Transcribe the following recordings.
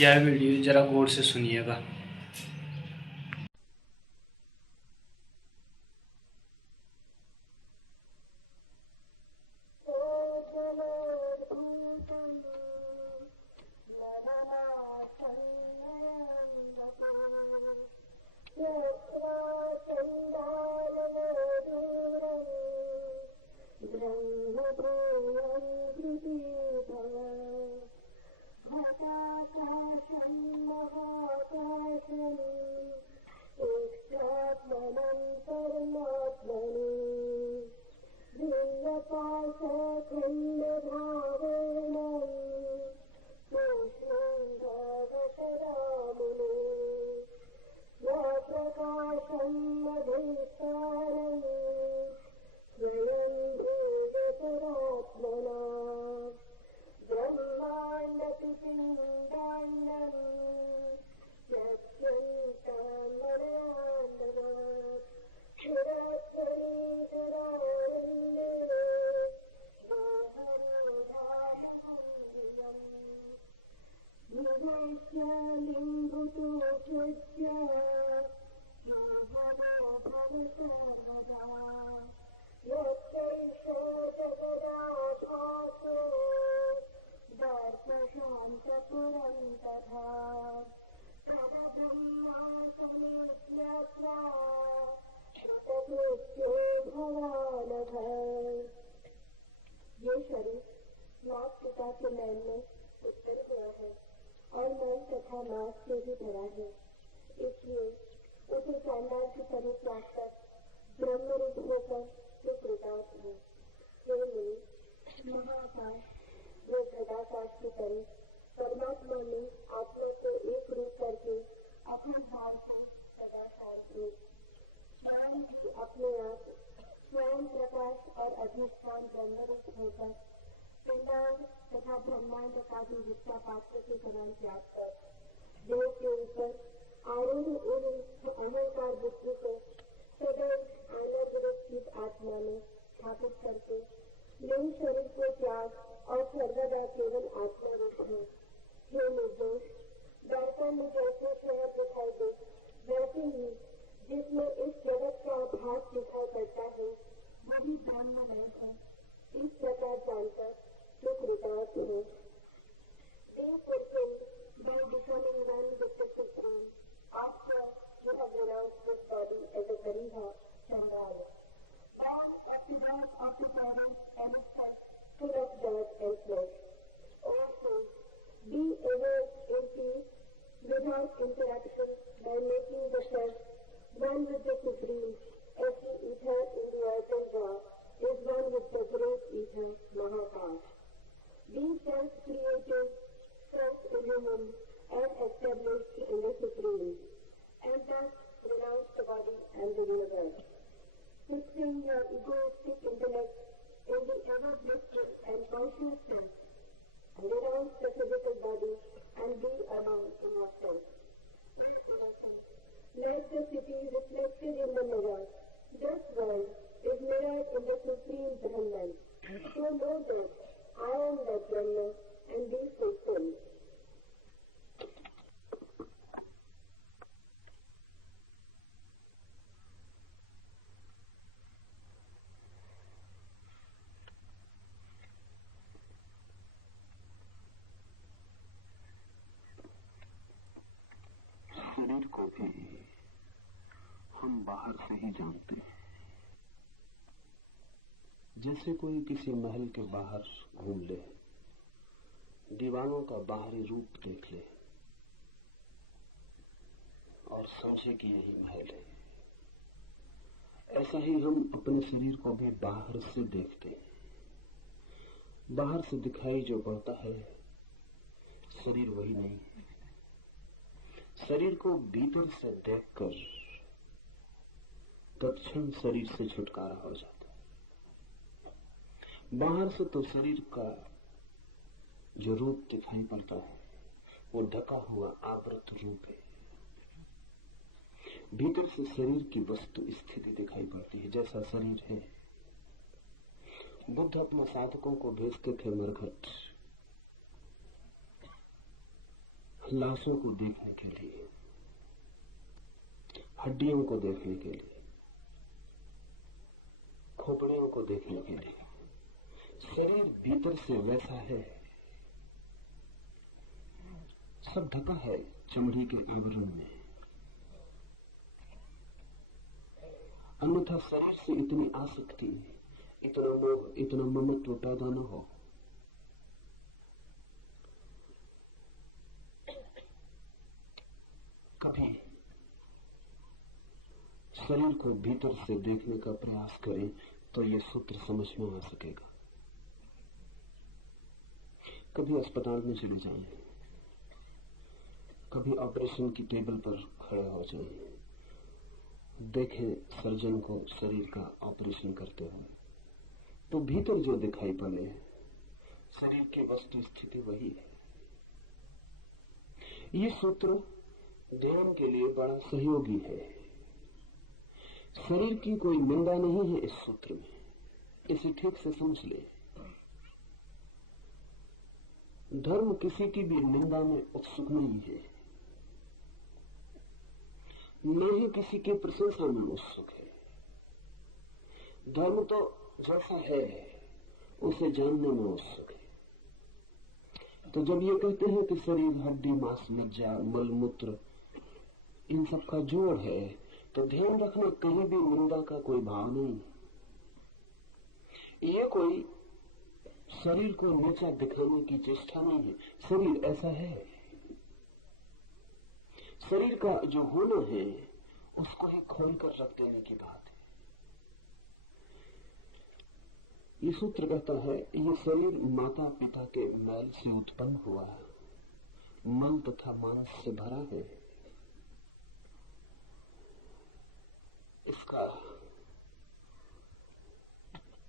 यह वीडियो जरा गौर से सुनिएगा। ये शरीर नाथ पिता के नयन में उत्पन्न हुआ है और मन तथा नाथ से भी भरा है, इसलिए उसे चांडाल की तरह त्याग कर ब्रह्म रूप होकर जो कृतार्थ है। हे मुनि, महाकाश वो घटाकाश की तरह परमात्मा ने आत्मा को एक रूप करके अखंड भाव से सदा शांत रूप स्वयं भी अपने आप स्वयं प्रकाश और अधिष्ठान ब्रह्म रूप होकर पिंडांड तथा ब्रह्मांड का भी विद्या पात्र के समान त्याग कर देव के ऊपर आरूढ़ उन अहंकार बुद्धि को सदैव आनंद रूप चित आत्मा में स्थापित करके नई शरीर को त्याग और सर्वदा केवल आत्मा रूप है। हे निर्दोष, दर्पण में जैसे शहर दिखाई दे वैसे ही जिसमें इस जगत का भाग दिखाई पड़ता है वही ब्रह्ममय है। इस प्रकार जानकर जो कृतार्थ हो। Being fulfilled by becoming one with the Supreme, after you have renounced this body as a Gariha, Chandal, born of the birth of the parents and of self, full of dirt and flesh. Also, be ever in peace without interruption by making the self one with the Supreme, as the ether in the earthen jar is one with the great ether, Mahakash. Be self-created, self-illumined, and established in the Supreme, and thus renounce the body and the universe. Fixing your egoistic intellect in the ever-blissful and conscious self, renounce the physical body and be among immortals. Like the city reflected in the mirror, this world is mirrored in the Supreme Brahman. So know that I am that Brahma and be fulfilled. शरीर को भी हम बाहर से ही जानते हैं। जैसे कोई किसी महल के बाहर घूम ले, दीवारों का बाहरी रूप देख ले और समझे कि यही महल है, ऐसा ही हम अपने शरीर को भी बाहर से देखते हैं। बाहर से दिखाई जो पड़ता है शरीर वही नहीं है। शरीर को भीतर से देखकर तत्क्षण शरीर से छुटकारा हो जाता है। बाहर से तो शरीर का जो रूप दिखाई पड़ता है वो ढका हुआ आवृत रूप है। भीतर से शरीर की वस्तु स्थिति दिखाई पड़ती है, जैसा शरीर है। बुद्ध अपने साधकों को भेजते थे मरघट, लाशों को देखने के लिए, हड्डियों को देखने के लिए, खोपड़ियों को देखने के लिए। शरीर भीतर से वैसा है, सब ढका है चमड़ी के आवरण में। अन्यथा शरीर से इतनी आसक्ति, इतना मोह, इतना ममत्व पैदा न हो। कभी शरीर को भीतर से देखने का प्रयास करें तो ये सूत्र समझ में आ सकेगा। कभी अस्पताल में चले जाएं, कभी ऑपरेशन की टेबल पर खड़े हो जाएं, देखें सर्जन को शरीर का ऑपरेशन करते हुए, तो भीतर जो दिखाई पड़े शरीर की वस्तु स्थिति वही है। ये सूत्र ध्यान के लिए बड़ा सहयोगी है। शरीर की कोई निंदा नहीं है इस सूत्र में, इसे ठीक से समझ ले। धर्म किसी की भी निंदा में उत्सुक नहीं है, न ही किसी की प्रशंसा में उत्सुक है। धर्म तो जैसा है उसे जानने में उत्सुक है। तो जब ये कहते हैं कि शरीर हड्डी मांस मज्जा मल मूत्र इन सब का जोड़ है, तो ध्यान रखना कहीं भी निंदा का कोई भाव नहीं। ये कोई शरीर को नीचा दिखाने की चेष्टा नहीं है। शरीर ऐसा है, शरीर का जो होना है उसको ही खोल कर रख देने की बात है। ये सूत्र कहता है ये शरीर माता पिता के मैल से उत्पन्न हुआ है, मल तथा मांस से भरा है। इसका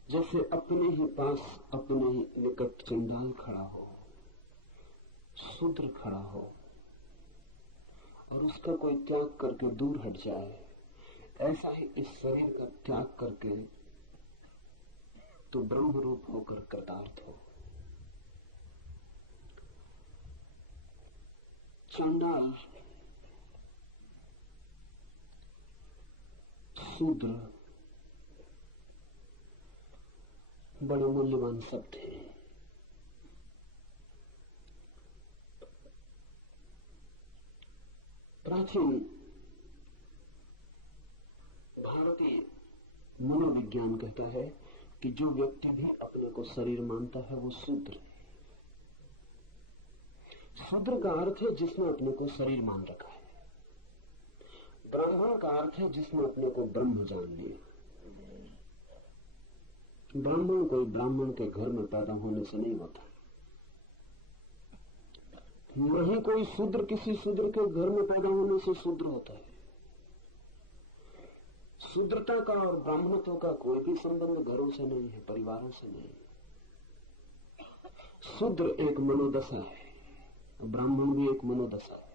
जैसे अपने ही पास अपने ही निकट चंडाल खड़ा हो, शूद्र खड़ा हो और उसका कोई त्याग करके दूर हट जाए, ऐसा ही इस शरीर का त्याग करके तो ब्रह्म रूप होकर कृतार्थ हो। चंडाल शूद्र बड़े मूल्यवान शब्द हैं। प्राचीन भारतीय मनोविज्ञान कहता है कि जो व्यक्ति भी अपने को शरीर मानता है वो शूद्र है। शूद्र का अर्थ है जिसने अपने को शरीर मान रखा है। ब्राह्मण का अर्थ है जिसने अपने को ब्रह्म जान लिया। ब्राह्मण कोई ब्राह्मण के घर में पैदा होने से नहीं होता, नहीं कोई शूद्र किसी शूद्र के घर में पैदा होने से शूद्र होता है। शूद्रता का और ब्राह्मणत्व का कोई भी संबंध घरों से नहीं है, परिवारों से नहीं। शूद्र एक मनोदशा है, ब्राह्मण भी एक मनोदशा है।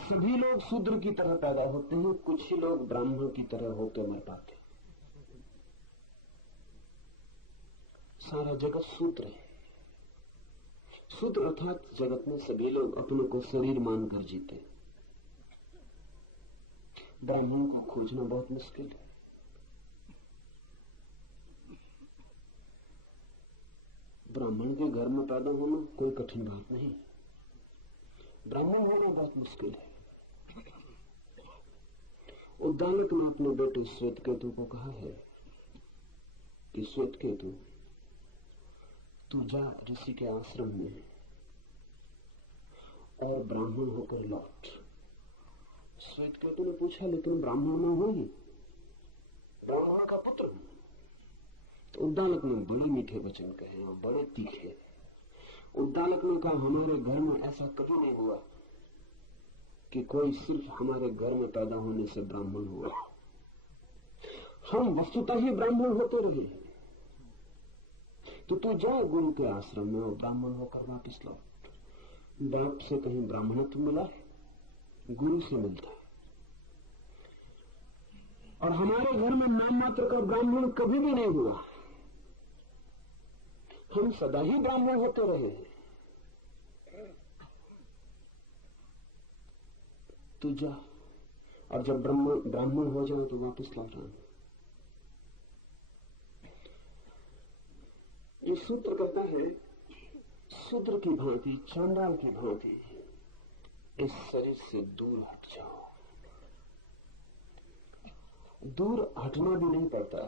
सभी लोग शूद्र की तरह पैदा होते हैं, कुछ ही लोग ब्राह्मण की तरह होकर मर पाते। सारा जगत शूद्र है। शूद्र अर्थात जगत में सभी लोग अपने को शरीर मानकर जीते। ब्राह्मण को खोजना बहुत मुश्किल है। ब्राह्मण के घर में पैदा होना कोई कठिन बात नहीं, ब्राह्मण होना बहुत मुश्किल है। उद्दालक ने अपने बेटे श्वेतकेतु को कहा है कि श्वेतकेतु तू जा ऋषि के आश्रम में और ब्राह्मण होकर लौट। श्वेतकेतु ने पूछा लेकिन ब्राह्मण में हूं ही, ब्राह्मण का पुत्र हूं। तो उद्दालक ने बड़े मीठे वचन कहे और बड़े तीखे। उद्दालक ने कहा हमारे घर में ऐसा कभी नहीं हुआ कि कोई सिर्फ हमारे घर में पैदा होने से ब्राह्मण हुआ। हम वस्तुतः ही ब्राह्मण होते रहे। तो तू जा गुरु के आश्रम में और ब्राह्मण होकर वापस लौट। बाप से कहीं ब्राह्मणत्व मिला है, गुरु से मिलता है। और हमारे घर में नाम मात्र का ब्राह्मण कभी भी नहीं हुआ। हम सदा ही ब्राह्मण होते रहे हैं। तू जा, और जब ब्राह्मण हो जाए तो वापस लौट आना। ये सूत्र कहता है, शूद्र की भांति, चांडाल की भांति इस शरीर से दूर हट जाओ। दूर हटना भी नहीं पड़ता,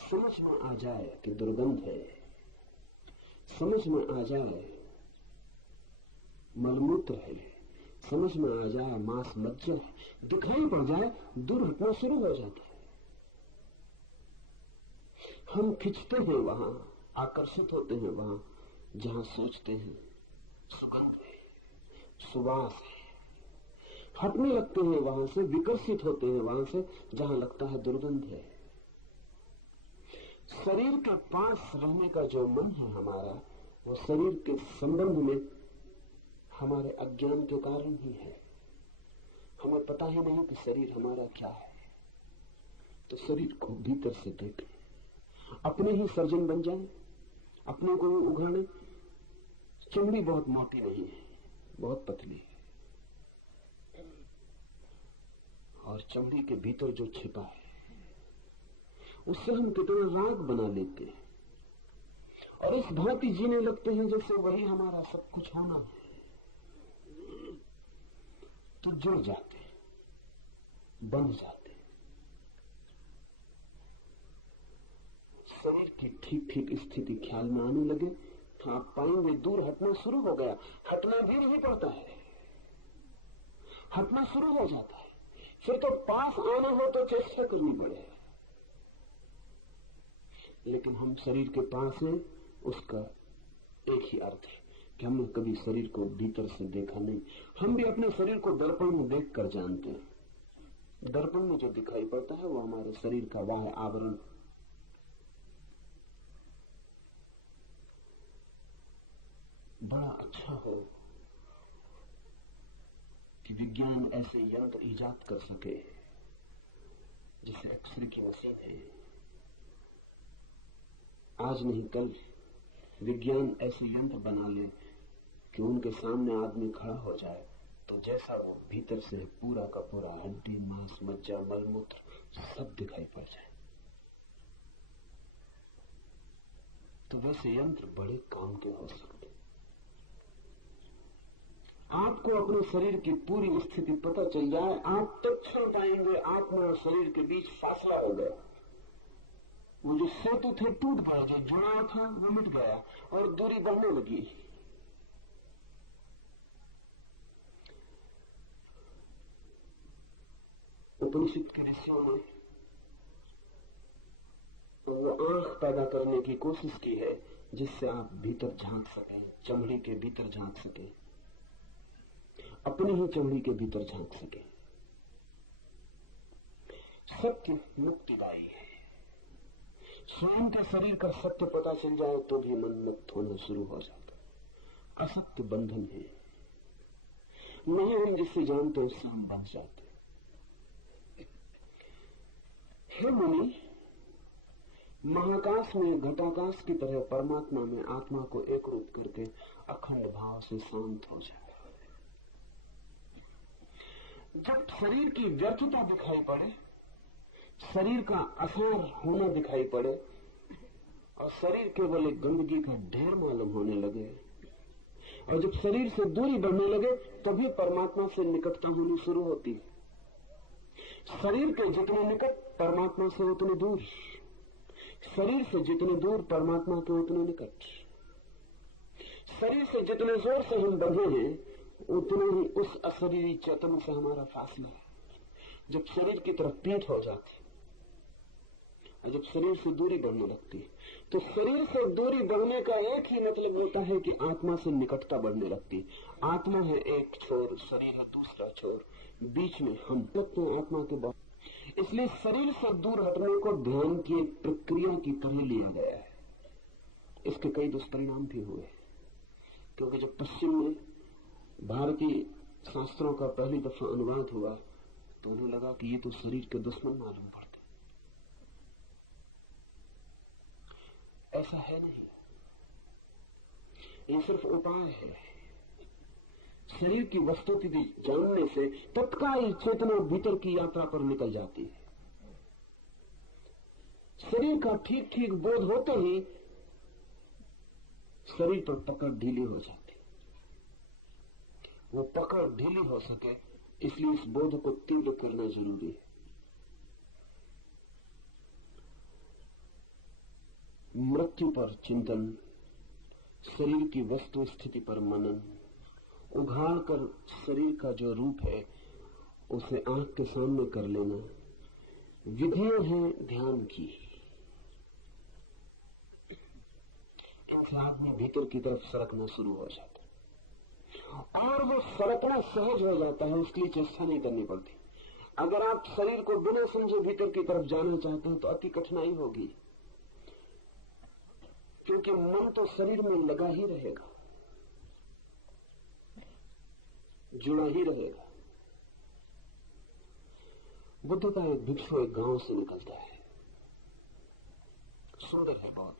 समझ में आ जाए कि दुर्गंध है, समझ में आ जाए मलमूत्र है, समझ में आ जाए मांस मज्जा है, दिखाई पड़ जाए, दूर हटना शुरू हो जाता है। हम खिंचते हैं वहां, आकर्षित होते हैं वहां जहां सोचते हैं सुगंध है, सुवास है, हटने लगते हैं वहां से, विकर्षित होते हैं वहां से जहां लगता है दुर्गंध है। शरीर के पास रहने का जो मन है हमारा, वो शरीर के संबंध में हमारे अज्ञान के कारण ही है। हमें पता ही नहीं कि शरीर हमारा क्या है। तो शरीर को भीतर से देखें, अपने ही सर्जन बन जाए, अपने को ही उघाड़े। चमड़ी बहुत मोटी नहीं है, बहुत पतली है, और चमड़ी के भीतर जो छिपा है उससे हम कितना राग बना लेते हैं, और इस भांति जीने लगते हैं जैसे वही हमारा सब कुछ होना है। तो जुड़ जाते, बंध जाते। शरीर की ठीक ठीक स्थिति ख्याल में आने लगे तो आप पाएंगे दूर हटना शुरू हो गया। हटना भी नहीं पड़ता है, हटना शुरू हो जाता है। फिर तो पास आना हो तो चेष्टा करनी पड़े, लेकिन हम शरीर के पास हैं, उसका एक ही अर्थ है कि हमने कभी शरीर को भीतर से देखा नहीं। हम भी अपने शरीर को दर्पण में देखकर जानते हैं। दर्पण में जो दिखाई पड़ता है वो हमारे शरीर का बाह्य आवरण। बड़ा अच्छा हो कि विज्ञान ऐसे यंत्र इजाद कर सके, जैसे एक्सरे की मशीन है। आज नहीं कल विज्ञान ऐसे यंत्र बना ले कि उनके सामने आदमी खड़ा हो जाए तो जैसा वो भीतर से पूरा का पूरा हड्डी, मांस, मज्जा, मलमूत्र सब दिखाई पड़ जाए। तो वैसे यंत्र बड़े काम के हो सकते। आपको अपने शरीर की पूरी स्थिति पता चल जाए, आप तत्क्षण पाएंगे आत्मा और शरीर के बीच फासला हो गया। वो जो सेतु थे टूट गए, जो जुड़ा था वो मिट गया और दूरी बढ़ने लगी। उपनिषद के ऋषियों ने वो आंख पैदा करने की कोशिश की है जिससे आप भीतर झांक सकें, चमड़ी के भीतर झांक सकें, अपनी ही चमड़ी के भीतर झांक सकें। सत्य मुक्तिदायी है। स्वयं के शरीर का सत्य पता चल जाए तो भी मन मुक्त होना शुरू हो जाता है। असत्य बंधन है, नहीं हम जिससे जानते हैं उससे हम बंध जाते। हे मुनि, महाकाश में घटाकाश की तरह परमात्मा में आत्मा को एक रूप करके अखंड भाव से शांत हो जाए। जब शरीर की व्यर्थता दिखाई पड़े, शरीर का असार होना दिखाई पड़े और शरीर केवल एक गंदगी का ढेर मालूम होने लगे, और जब शरीर से दूरी बढ़ने लगे तभी परमात्मा से निकटता होनी शुरू होती है। शरीर के जितने निकट परमात्मा से उतने दूर, शरीर से जितने दूर परमात्मा के उतने निकट। शरीर से जितने जोर से हम बंधे हैं उतने ही उस अशरीरी चेतन से हमारा फासला है। जब शरीर की तरफ पीठ हो जाती और जब शरीर से दूरी बढ़ने लगती है, तो शरीर से दूरी बढ़ने का एक ही मतलब होता है कि आत्मा से निकटता बढ़ने लगती है। आत्मा है एक छोर, शरीर है दूसरा छोर, बीच में हम लगते हैं आत्मा के बहुत। इसलिए शरीर से दूर हटने को ध्यान की एक प्रक्रिया की तरह लिया गया है। इसके कई दुष्परिणाम भी हुए, क्योंकि जब पश्चिम में भारतीय शास्त्रों का पहली दफा अनुवाद हुआ तो उन्हें लगा कि ये तो शरीर के दुश्मन मालूम पड़ते। ऐसा है नहीं, ये सिर्फ उपाय है। शरीर की वस्तुस्थिति जानने से तत्काल चेतना भीतर की यात्रा पर निकल जाती है। शरीर का ठीक ठीक बोध होते ही शरीर पर पकड़ ढीली हो जाती। वो पकड़ ढीली हो सके इसलिए इस बोध को तीव्र करना जरूरी है। मृत्यु पर चिंतन, शरीर की वस्तु स्थिति पर मनन, उघाड़ कर शरीर का जो रूप है उसे आंख के सामने कर लेना, विधियां हैं ध्यान की। इनसे आदमी भीतर की तरफ सरकना शुरू हो जाता है और वो सरकना सहज हो जाता है, इसलिए चेष्टा नहीं करनी पड़ती। अगर आप शरीर को बिना समझे भीतर की तरफ जाना चाहते हैं तो अति कठिनाई होगी, क्योंकि मन तो शरीर में लगा ही रहेगा, जुड़ा ही रहेगा। बुद्ध का एक भिक्षु एक गांव से निकलता है, सुंदर है बहुत।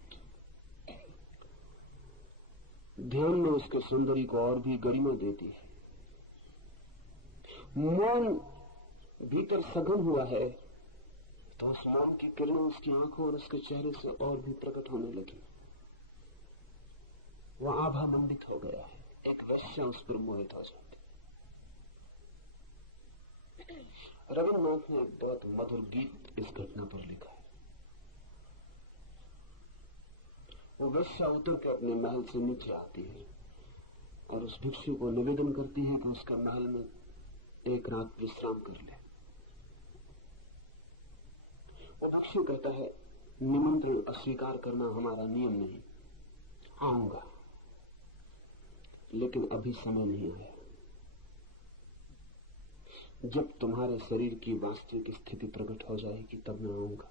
ध्यान में उसके सौंदर्य को और भी गरिमा देती है। मौन भीतर सघन हुआ है तो उस मौन की किरणें उसकी आंखों और उसके चेहरे से और भी प्रकट होने लगी। वह आभा मंडित हो गया है, एक वेश्या उस पर मोहित हो जाती। रविन्द्रनाथ ने एक बहुत मधुर गीत इस घटना पर लिखा है। वो वेश्या उतर के अपने महल से नीचे आती है और उस भिक्षु को निवेदन करती है कि उसका महल में एक रात विश्राम कर ले। वो भिक्षु कहता है, निमंत्रण अस्वीकार करना हमारा नियम नहीं, आऊंगा, लेकिन अभी समय नहीं आया। जब तुम्हारे शरीर की वास्तविक स्थिति प्रकट हो जाएगी तब मैं आऊंगा।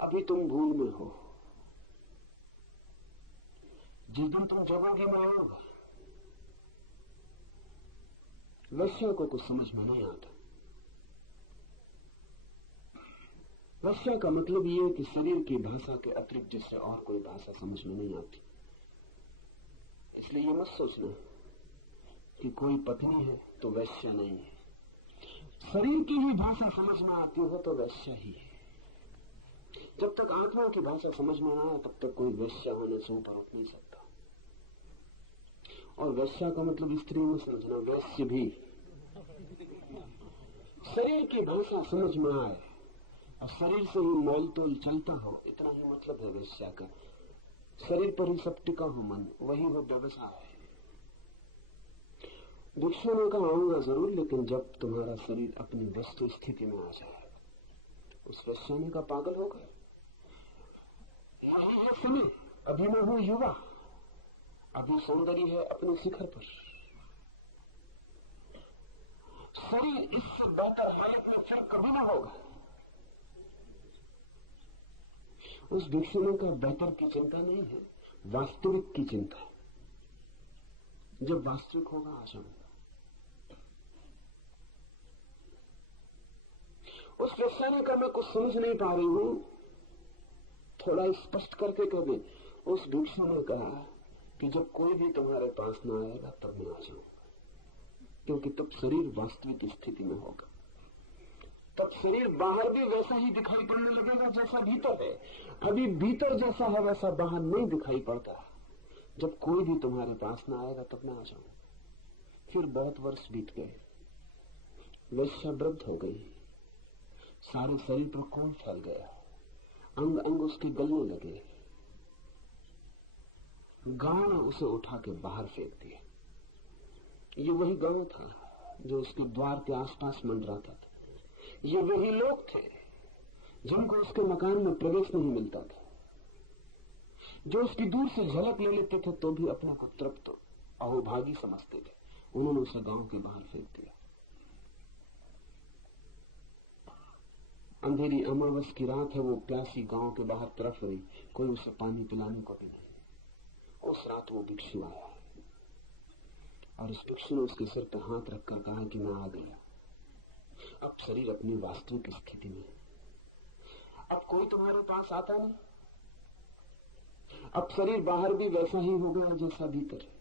अभी तुम भूल में हो, जिस दिन तुम जगोगे मैं आऊंगा। वेश्या को कुछ समझ में नहीं आता। वेश्या का मतलब यह है कि शरीर की भाषा के अतिरिक्त जिससे और कोई भाषा समझ में नहीं आती। इसलिए ये मत सोचना कि कोई पत्नी है तो वेश्या नहीं है। शरीर की ही भाषा समझ में आती हो तो वेश्या ही है। जब तक आत्मा की भाषा समझ में ना आए तब तक कोई वेश्या होने से ऊपर उठ नहीं सकता। और वेश्या का मतलब स्त्री में समझना, वैश्य भी। शरीर की भाषा समझ में आए और शरीर से ही मोल तोल चलता हो, इतना ही मतलब है वेश्या का। शरीर पर ही सब टिका हो मन, वही वो व्यवसाय है। भिक्षु ने कहा, आऊंगा जरूर, लेकिन जब तुम्हारा शरीर अपनी वस्तु स्थिति में आ जाए। उस वेश्या ने कहा, पागल हो गए, यही है समय, अभी मैं हूं युवा, अभी सौंदर्य है अपने शिखर पर। शरीर इससे बेहतर हालत में फिर कभी ना होगा। उस भिक्षु ने कहा, बेहतर की चिंता नहीं है, वास्तविक की चिंता। जब वास्तविक होगा आ जाऊंगा। उस वेश्या ने कहा, मैं कुछ समझ नहीं पा रही हूं, थोड़ा स्पष्ट करके कह दे। उस भिक्षु ने कहा कि जब कोई भी तुम्हारे पास ना आएगा तब मैं आ जाऊंगा, क्योंकि तब शरीर वास्तविक स्थिति में होगा। तब शरीर बाहर भी वैसा ही दिखाई पड़ने लगेगा जैसा भीतर है। अभी भीतर जैसा है वैसा बाहर नहीं दिखाई पड़ता। जब कोई भी तुम्हारे पास ना आएगा तब मैं आ जाऊंगा। फिर बहुत वर्ष बीत गए, वेश्या वृद्ध हो गई, सारे शरीर पर खून फैल गया, अंग अंग उसके गलने लगे। गांव ने उसे उठा के बाहर फेंक दिया। ये वही गांव था जो उसके द्वार के आसपास मंडराता था। ये वही लोग थे जिनको उसके मकान में प्रवेश नहीं मिलता था, जो उसकी दूर से झलक ले लेते थे तो भी अपने को तृप्त अहोभागी समझते थे। उन्होंने उसे गांव के बाहर फेंक दिया। अंधेरी अमावस की रात है, वो प्यासी गांव के बाहर तरफ रही, कोई उसे पानी पिलाने को भी नहीं। उस रात वो भिक्षु आया और उस भिक्षु ने उसके सिर पर हाथ रखकर कहा कि मैं आ गया, अब शरीर अपनी वास्तविक स्थिति में है, अब कोई तुम्हारे पास आता नहीं। अब शरीर बाहर भी वैसा ही हो गया जैसा भीतर है।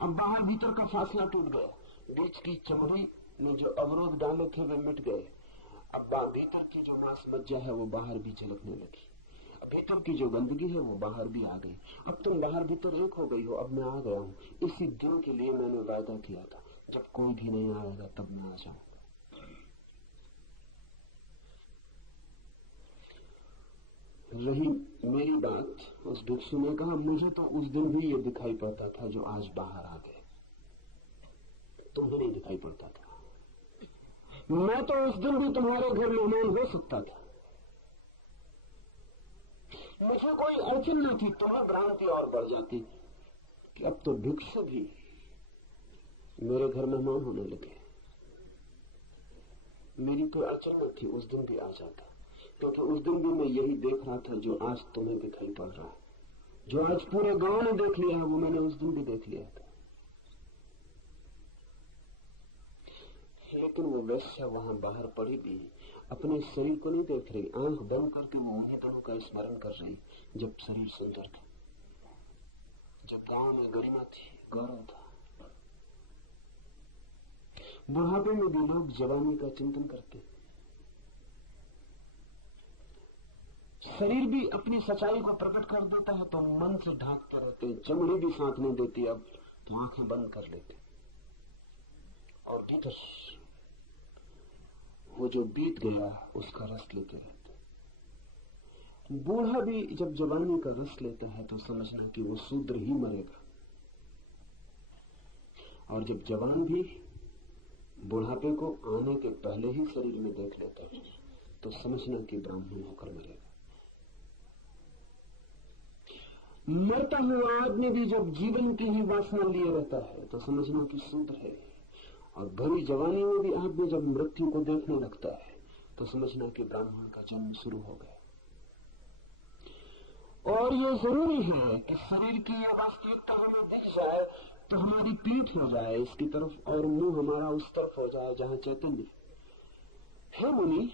अब बाहर भीतर का फासला टूट गया, बीच की चमड़ी में जो अवरोध डाले थे वे मिट गए। अब भीतर की जो मांस मज्जा है वो बाहर भी झलकने लगी। अब भीतर की जो गंदगी है वो बाहर भी आ गई। अब तुम बाहर भीतर एक हो गई हो। अब मैं आ गया हूं। इसी दिन के लिए मैंने वायदा किया था, जब कोई भी नहीं आएगा तब मैं आ जाऊंगा। रही मेरी बात, उस भिक्षु ने कहा, मुझे तो उस दिन भी ये दिखाई पड़ता था जो आज बाहर आ गए, तुम्हें नहीं दिखाई पड़ता था। मैं तो उस दिन भी तुम्हारे घर मेहमान हो सकता था, मुझे कोई अड़चन नहीं थी। तुम्हें भ्रांति और बढ़ जाती कि अब तो भिक्षु भी मेरे घर मेहमान होने लगे। मेरी कोई अड़चन नहीं थी, उस दिन भी आ जाता, क्योंकि उस दिन भी मैं यही देख रहा था जो आज तुम्हें दिखाई पड़ रहा है। जो आज पूरे गांव ने देख लिया है वो मैंने उस दिन भी देख लिया था। लेकिन वो वैश्या वहां बाहर पड़ी भी अपने शरीर को नहीं देख रही। आंख बंद करके वो उन्हीं दिनों का स्मरण कर रही जब शरीर सुंदर था, जब गांव में गरिमा थी, गौरव था। बुढ़ापे में भी लोग जवानी का चिंतन करते। शरीर भी अपनी सच्चाई को प्रकट कर देता है तो मन से ढांकते रहते। चमड़ी भी साथ नहीं देती, अब तो आंखें बंद कर लेते और भीतर वो जो बीत गया उसका रस लेते रहते। बूढ़ा भी जब जवानी का रस लेता है तो समझना कि वो शूद्र ही मरेगा, और जब जवान भी बुढ़ापे को आने के पहले ही शरीर में देख लेता है तो समझना कि ब्राह्मण होकर मरेगा। मरता हुआ आदमी भी जब जीवन की ही वासना लिए रहता है तो समझना कि शूद्र है, और भरी जवानी में भी आदमी जब मृत्यु को देखने लगता है तो समझना कि ब्राह्मण का जन्म शुरू हो गया। और ये जरूरी है कि शरीर की यह वास्तविकता हमें दिख जाए तो हमारी पीठ हो जाए इसकी तरफ और मुंह हमारा उस तरफ हो जाए जहां चैतन्य है। मुनि,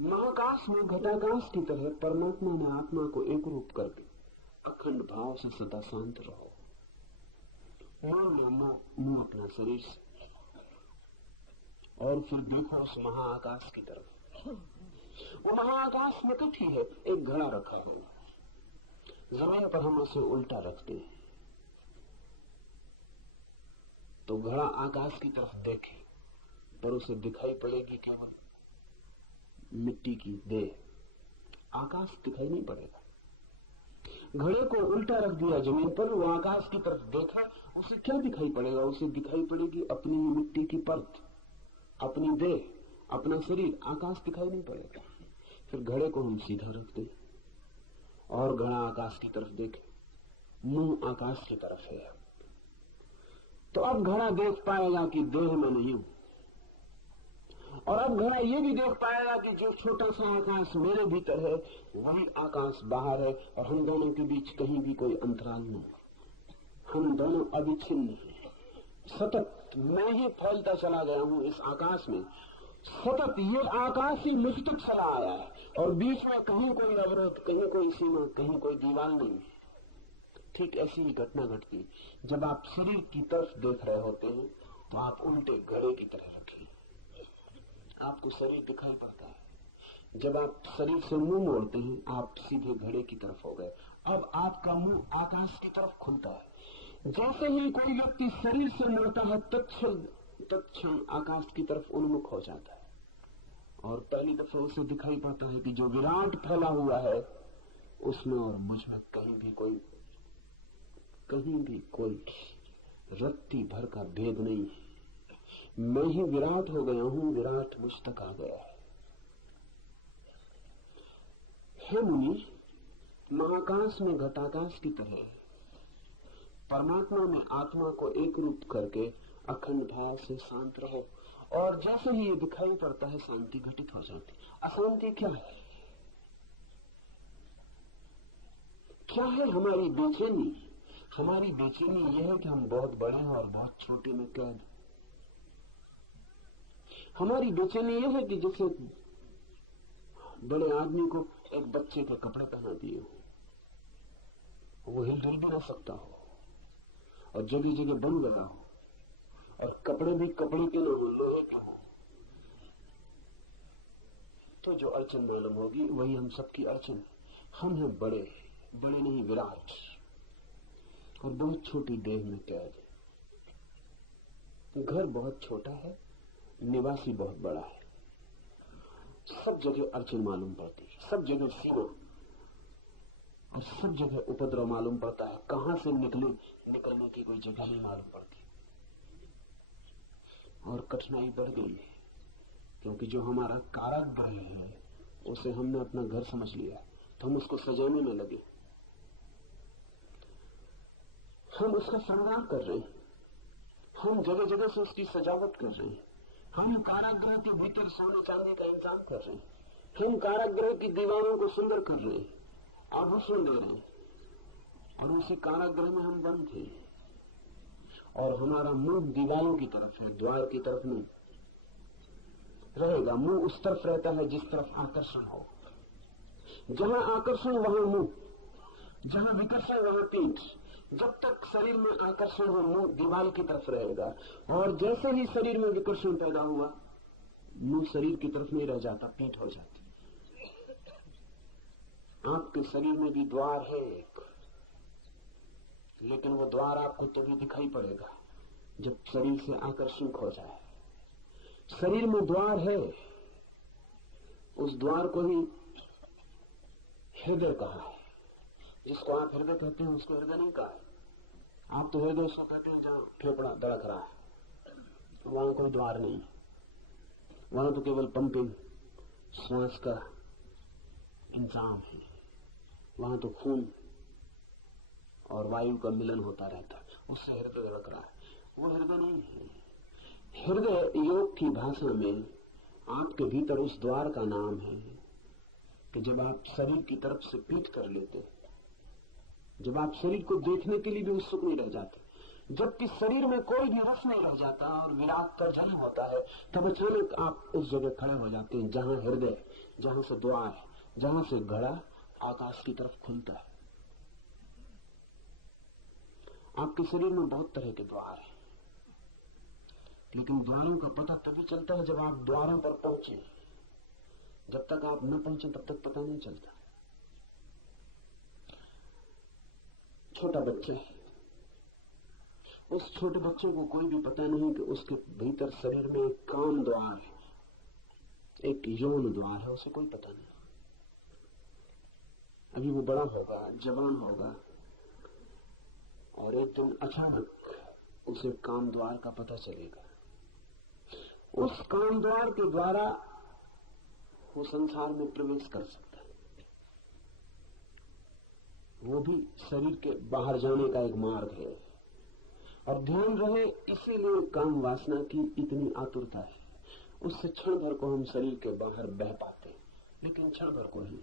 महाकाश में घटाकाश की तरह परमात्मा ने आत्मा को एक रूप करके अखंड भाव से सदा शांत रहो। मुंह अपना शरीर से, और फिर देखो उस महाआकाश की तरफ। वो महाआकाश निकट ही है। एक घड़ा रखा हो, जमीन पर हम उसे उल्टा रखते हैं तो घड़ा आकाश की तरफ देखे पर उसे दिखाई पड़ेगी केवल मिट्टी की देह, आकाश दिखाई नहीं पड़ेगा। घड़े को उल्टा रख दिया जमीन पर, वो आकाश की तरफ देखा, उसे क्या दिखाई पड़ेगा? उसे दिखाई पड़ेगी अपनी ही मिट्टी की परत, अपनी देह, अपना शरीर। आकाश दिखाई नहीं पड़ेगा। फिर घड़े को हम सीधा रख दें और घड़ा आकाश की तरफ देखे, मुंह आकाश की तरफ है, तो अब घड़ा देख पाएगा कि देह में नहीं हूं, और अब घड़ा ये भी देख पाएगा कि जो छोटा सा आकाश मेरे भीतर है वही आकाश बाहर है, और हम दोनों के बीच कहीं भी कोई अंतराल नहीं। हम दोनों अविच्छिन्न हैं। सतत मैं ही फैलता चला गया हूं इस आकाश में, सतत ये आकाश ही मुझ तक चला आया है, और बीच में कहीं कोई अवरोध, कहीं कोई सीमा, कहीं कोई दीवार नहीं। ठीक ऐसी ही घटना घटती जब आप शरीर की तरफ देख रहे होते हैं तो आप उल्टे घड़े की तरह रखें, आपको शरीर दिखाई पड़ता है। जब आप शरीर से मुंह मोड़ते हैं आप सीधे घड़े की तरफ हो गए। अब आपका मुंह आकाश की तरफ खुलता है। जैसे ही कोई व्यक्ति शरीर से मुड़ता है तत्क्षण आकाश की तरफ उन्मुख हो जाता है, और पहली दफे उसे दिखाई पड़ता है कि जो विराट फैला हुआ है उसमें और मुझ में कहीं भी कोई रत्ती भर का भेद नहीं है। मैं ही विराट हो गया हूं, विराट मुझ तक आ गया है। मुनि, महाकाश में घटाकाश की तरह परमात्मा में आत्मा को एक रूप करके अखंड भाव से शांत रहो, और जैसे ही ये दिखाई पड़ता है शांति घटित हो जाती। अशांति क्या है? क्या है हमारी बेचैनी? हमारी बेचैनी यह है कि हम बहुत बड़े हैं और बहुत छोटे में कैद। हमारी बेचैनी यह है कि जैसे बड़े आदमी को एक बच्चे के कपड़े पहना दिए हो, वो हिल डुल भी ना सकता हो और जगह जगह बन गया हो, और कपड़े भी कपड़े के न हो, लोहे के हो, तो जो अड़चन मालूम होगी वही हम सबकी अड़चन। हम हैं बड़े, बड़े नहीं विराट, और बहुत छोटी देह में कैद। घर बहुत छोटा है, निवासी बहुत बड़ा है। सब जगह अड़चन मालूम पड़ती है, सब जगह सीमा और सब जगह उपद्रव मालूम पड़ता है। कहां से निकलने की कोई जगह नहीं मालूम पड़ती। और कठिनाई बढ़ गई है, क्योंकि जो हमारा कारागृह है उसे हमने अपना घर समझ लिया, तो हम उसको सजाने में लगे। हम उसका श्रृंगार कर रहे हैं, हम जगह जगह से उसकी सजावट कर रहे हैं। हम कारागृह के भीतर सोने चांदी का इंतजाम कर रहे हैं, हम कारागृह की दीवारों को सुंदर कर रहे हैं, आभूषण दे रहे हैं, और उसी कारागृह में हम बंद थे। और हमारा मुंह दीवारों की तरफ है, द्वार की तरफ नहीं रहेगा। मुंह उस तरफ रहता है जिस तरफ आकर्षण हो। जहां आकर्षण वहां मुंह, जहां विकर्षण वहां पीठ। जब तक शरीर में आकर्षण हो मुंह दीवार की तरफ रहेगा, और जैसे ही शरीर में विकर्षण पैदा हुआ मुंह शरीर की तरफ नहीं रह जाता, पीठ हो जाती। आपके शरीर में भी द्वार है एक, लेकिन वो द्वार आपको तभी दिखाई पड़ेगा जब शरीर से आकर्षण खो जाए। शरीर में द्वार है, उस द्वार को ही हृदय कहा है। जिसको आप हृदय कहते हैं उसको हृदय नहीं कहा है। आप तो हृदय उसको कहते हैं जहां फेफड़ा धड़क रहा है, वहां कोई द्वार नहीं, वहां तो केवल पंपिंग, श्वास का इंतजाम है। वहां तो खून और वायु का मिलन होता रहता है, उससे हृदय धड़क रहा है। वो हृदय नहीं है। हृदय योग की भाषा में आपके भीतर उस द्वार का नाम है कि जब आप शरीर की तरफ से पीठ कर लेते, जब आप शरीर को देखने के लिए भी उत्सुक नहीं रह जाते, जबकि शरीर में कोई भी रस नहीं रह जाता और विराट तर्जनी होता है, तब अचानक आप उस जगह खड़े हो जाते हैं जहां हृदय, जहां से द्वार, जहां से घड़ा आकाश की तरफ खुलता है। आपके शरीर में बहुत तरह के द्वार हैं, लेकिन द्वारों का पता तभी चलता है जब आप द्वारों पर पहुंचे। जब तक आप न पहुंचे तब तक पता नहीं चलता। छोटा बच्चा है, उस छोटे बच्चे को कोई भी पता नहीं कि उसके भीतर शरीर में एक काम द्वार है, एक यौन द्वार है, उसे कोई पता नहीं। अभी वो बड़ा होगा, जवान होगा, और एक दिन अचानक उसे काम द्वार का पता चलेगा। उस काम द्वार के द्वारा वो संसार में प्रवेश कर सकता है। वो भी शरीर के बाहर जाने का एक मार्ग है। और ध्यान रहे, इसीलिए काम वासना की इतनी आतुरता है। उससे क्षण भर को हम शरीर के बाहर बह पाते, लेकिन क्षण भर को ही,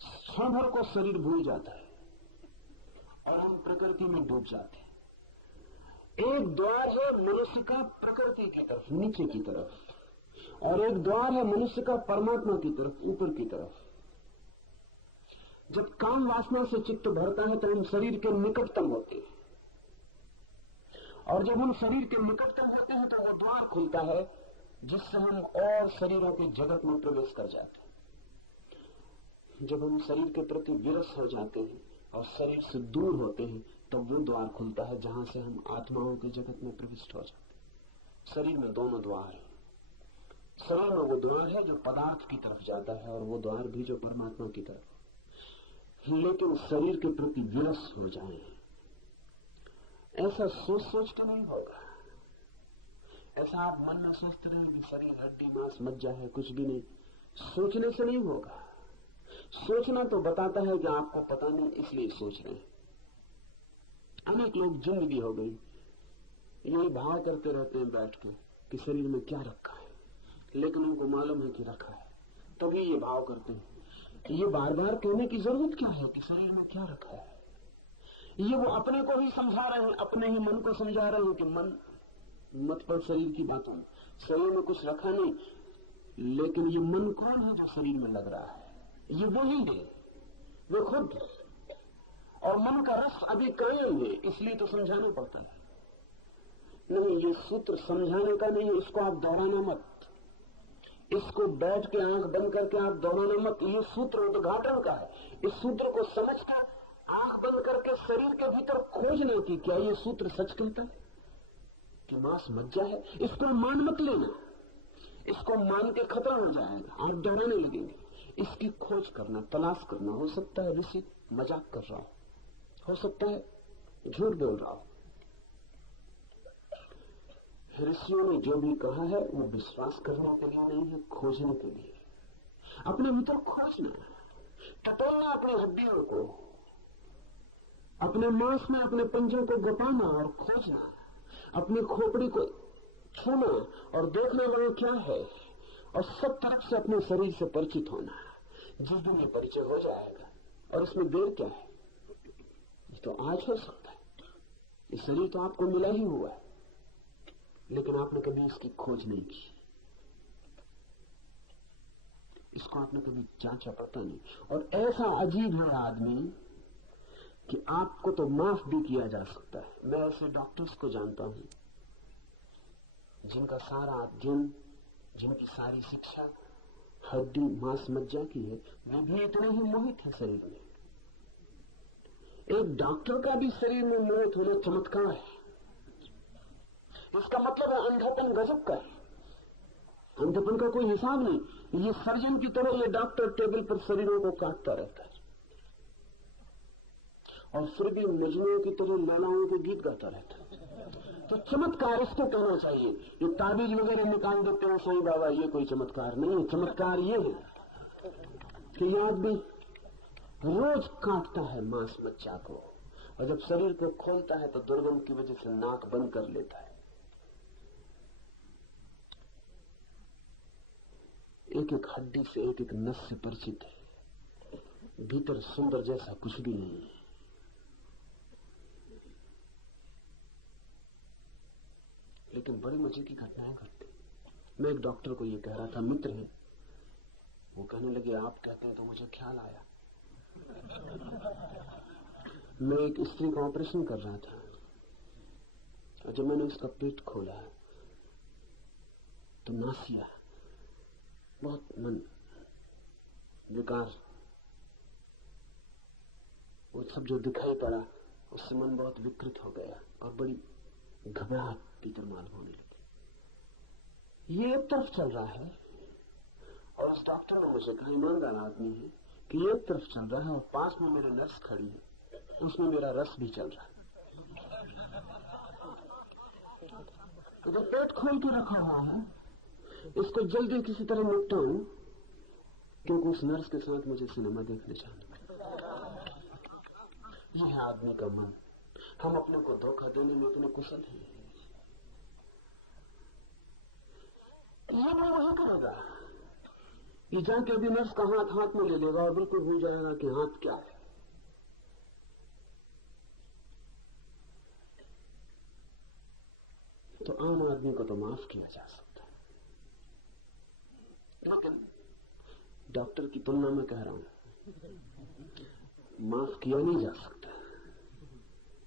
क्षण भर को शरीर भूल जाता है और हम प्रकृति में डूब जाते हैं। एक द्वार है मनुष्य का प्रकृति की तरफ, नीचे की तरफ, और एक द्वार है मनुष्य का परमात्मा की तरफ, ऊपर की तरफ। जब काम वासना से चित्त भरता है तो हम शरीर के निकटतम होते हैं, और जब हम शरीर के निकटतम होते हैं तो वो द्वार खुलता है जिससे हम और शरीरों के जगत में प्रवेश कर जाते हैं। जब हम शरीर के प्रति विरस हो जाते हैं और शरीर से दूर होते हैं तब वो द्वार खुलता है जहां से हम आत्माओं के जगत में प्रविष्ट हो जाते हैं। शरीर में दोनों द्वार हैं। शरीर में वो द्वार है जो पदार्थ की तरफ जाता है, और वो द्वार भी जो परमात्मा की तरफ। लेकिन शरीर के प्रति विरस हो जाए, ऐसा सोच सोच के नहीं होगा। ऐसा आप मन में सोचते रहे कि शरीर हड्डी मांस मज्जा है, कुछ भी नहीं, सोचने से नहीं होगा। सोचना तो बताता है कि आपको पता नहीं, इसलिए सोच रहे हैं। अनेक लोग जिंदगी हो गई यही भाव करते रहते हैं बैठ के कि शरीर में क्या रखा है, लेकिन उनको मालूम है कि रखा है, तभी ये भाव करते हैं। ये बार बार कहने की जरूरत क्या है कि शरीर में क्या रखा है? ये वो अपने को ही समझा रहे हैं, अपने ही मन को समझा रहे हैं कि मन मत पर शरीर की बातों, शरीर में कुछ रखा नहीं, लेकिन ये मन कौन है जो शरीर में लग रहा है? ये वही है, वे खुद। और मन का रस अभी कायम है, इसलिए तो समझाना पड़ता है। नहीं, ये सूत्र समझाने का नहीं है, इसको आप दोहराना मत। इसको बैठ के आंख बंद करके आप दोहराना मत। ये सूत्र उद्घाटन का है। इस सूत्र को समझकर आंख बंद करके शरीर के भीतर खोजना कि क्या ये सूत्र सच कहता है कि मांस मज्जा है। इसको मान मत लेना, इसको मान के खतरा हो जाएगा, आप दोहराने लगेंगे। इसकी खोज करना, तलाश करना। हो सकता है ऋषि मजाक कर रहा हो सकता है झूठ बोल रहा हो। ऋषियों ने जो भी कहा है वो विश्वास करने के लिए नहीं है, खोजने के लिए। अपने भीतर खोजना, टटोलना अपनी हड्डियों को, अपने मांस में अपने पंजों को गपाना और खोजना, अपनी खोपड़ी को छूना और देखना वहां क्या है, और सब तरफ से अपने शरीर से परिचित होना। जिस दिन ये परिचय हो जाएगा, और इसमें देर क्या है, ये तो आज हो सकता है। ये शरीर तो आपको मिला ही हुआ है, लेकिन आपने कभी इसकी खोज नहीं की, इसको आपने कभी जांचा पड़ता नहीं। और ऐसा अजीब है आदमी कि आपको तो माफ भी किया जा सकता है। मैं ऐसे डॉक्टर्स को जानता हूं जिनका सारा अध्ययन, जिनकी सारी शिक्षा हड्डी मांस मज्जा की है, वे भी इतने ही मोहित है शरीर में। एक डॉक्टर का भी शरीर में मोहित होना चमत्कार है। इसका मतलब है अंधापन गजब का है। अंधापन का कोई हिसाब नहीं। ये सर्जन की तरह ये डॉक्टर टेबल पर शरीरों को काटता रहता है, और फिर भी मजनू की तरह लैलाओं के गीत गाता रहता है। तो चमत्कार इसको कहना चाहिए। ये ताबीज वगैरह निकाल देते हैं साईं बाबा, ये कोई चमत्कार नहीं है। चमत्कार ये है कि ये आदमी रोज काटता है मांस मज्जा को, और जब शरीर को खोलता है तो दुर्गंध की वजह से नाक बंद कर लेता है। एक एक हड्डी से, एक एक नस से परिचित है। भीतर सुंदर जैसा कुछ भी नहीं है। लेकिन बड़ी मजे की घटनाएं घटती। मैं एक डॉक्टर को ये कह रहा था, मित्र है, वो कहने लगे आप कहते हैं तो मुझे ख्याल आया। मैं एक स्त्री का ऑपरेशन कर रहा था, और जब मैंने उसका पेट खोला तो नासिया, बहुत मन विकार, वो सब जो दिखाई पड़ा उससे मन बहुत विकृत हो गया, और बड़ी घबराहट भीतर मालूम होने लगी। ये एक तरफ चल रहा है, और उस डॉक्टर ने मुझे कहा, ईमानदार आदमी है, कि एक तरफ चल रहा है और पास में मेरे नर्स खड़ी है, उसमें मेरा रस भी चल रहा है। इधर पेट खोल के रखा हुआ है, इसको जल्दी किसी तरह निपटाऊं, क्योंकि उस नर्स के साथ मुझे सिनेमा देखने जाना। यह है आदमी का मन। हम अपने को धोखा देने में इतने कुशल हैं। ये मैं वही करेगा, ये जाके अभी नर्स का हाथ हाथ में ले लेगा और बिल्कुल भूल जाएगा कि हाथ क्या है। तो आम आदमी को तो माफ किया जा सकता है, लेकिन डॉक्टर की तुलना में कह रहा हूं, माफ किया नहीं जा सकता,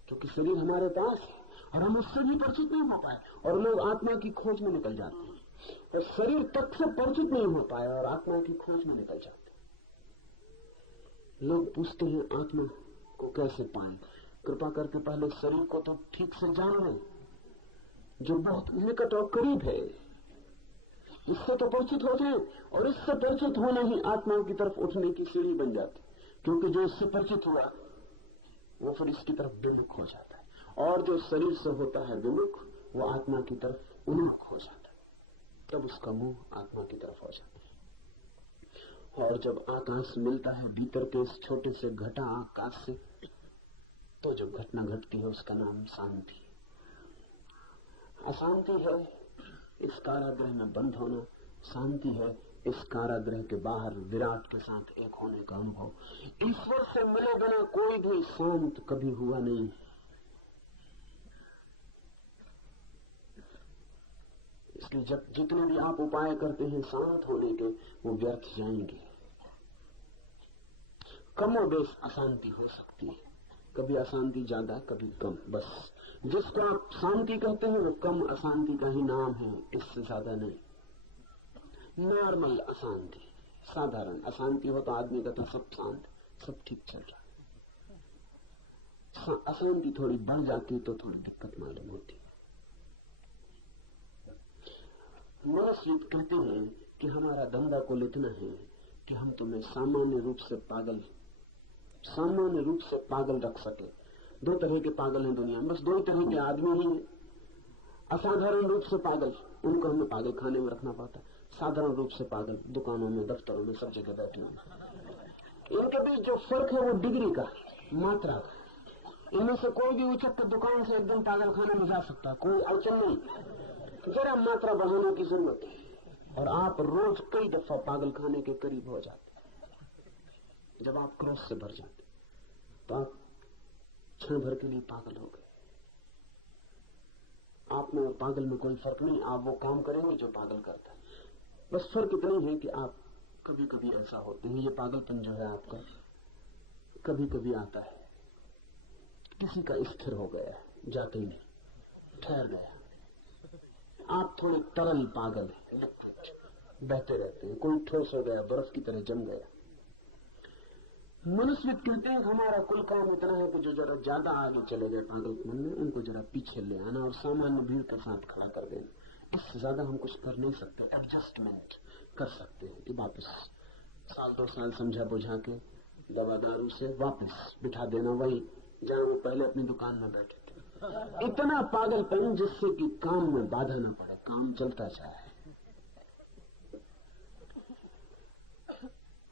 क्योंकि शरीर हमारे पास है और हम उससे भी परिचित नहीं हो पाए, और लोग आत्मा की खोज में निकल जाते हैं, और शरीर तक से परिचित नहीं हो पाए और आत्मा की खोज में निकल जाते हैं। लोग पूछते हैं आत्मा को कैसे पाएं? कृपा करके पहले शरीर को तो ठीक से जान लें, जो बहुत निकट और करीब है, इससे तो परिचित हो जाए, और इससे परिचित होना ही आत्मा की तरफ उठने की सीढ़ी बन जाती, क्योंकि जो इससे परिचित हुआ वो फिर इसकी तरफ विमुख हो जाता है, और जो शरीर से होता है विमुख, वो आत्मा की तरफ उन्मुख हो जाता है। तब उसका मुंह आत्मा की तरफ हो जाता है। और जब आकाश मिलता है भीतर के इस छोटे से घटा आकाश से, तो जो घटना घटती है उसका नाम शांति। अशांति है इस कारागृह में बंद होना, शांति है इस कारागृह के बाहर विराट के साथ एक होने का अनुभव। ईश्वर से मिले बिना कोई भी शांत कभी हुआ नहीं। इसलिए जब जितने भी आप उपाय करते हैं शांत होने के, वो व्यर्थ जाएंगे। कमोबेश अशांति हो सकती है, कभी अशांति ज्यादा कभी कम, बस जिसको आप शांति कहते हैं वो कम अशांति का ही नाम है, इससे ज्यादा नहीं। नॉर्मल अशांति, साधारण अशांति हो तो आदमी कहता सब शांत, सब ठीक चल रहा है। अशांति थोड़ी बढ़ जाती तो थोड़ी दिक्कत मालूम होती। मनुष्य कहते हैं कि हमारा धंधा कुल इतना है कि हम तुम्हें सामान्य रूप से पागल रख सके। दो तरह के पागल हैं दुनिया में, बस दो तरह के आदमी ही हैं। असाधारण रूप से पागल, उनको हमें पागल खाने में रखना पड़ता है। साधारण रूप से पागल दुकानों में, दफ्तरों में, सब जगह बैठे हुए। इनके बीच जो फर्क है वो डिग्री का, मात्रा का। इनमें से कोई भी उचक दुकान से एकदम पागल खाने में जा सकता है, कोई अड़चन नहीं। जरा मात्रा बढ़ाने की जरूरत है और आप रोज कई दफा पागल खाने के करीब हो जाते। जब आप क्रोध से भर जाते तो आप क्षण भर के लिए पागल हो गए। आप में और पागल में कोई फर्क नहीं, आप वो काम करेंगे जो पागल करता है। बस फर्क इतना ही है कि आप कभी कभी ऐसा होते हैं, ये पागलपन जो है आपका कभी कभी आता है। किसी का स्थिर हो गया, जाते ही नहीं, ठहर गया। आप थोड़े तरल पागल हैं, लिक्विड बहते रहते हैं। कोई ठोस हो गया, बर्फ की तरह जम गया। मनुष्य कहते हैं हमारा कुल काम इतना है कि जो जरा ज्यादा आगे चले गए पागलपन में, उनको जरा पीछे ले आना और सामान्य भीड़ के साथ खड़ा कर देना। इससे ज्यादा हम कुछ कर नहीं सकते। एडजस्टमेंट कर सकते हैं कि वापस साल 2 साल समझा बुझा के दवा दारू से वापस बिठा देना वही जहां वो पहले अपनी दुकान में बैठे थे। इतना पागलपन जिससे कि काम में बाधा न पड़े, काम चलता जाए।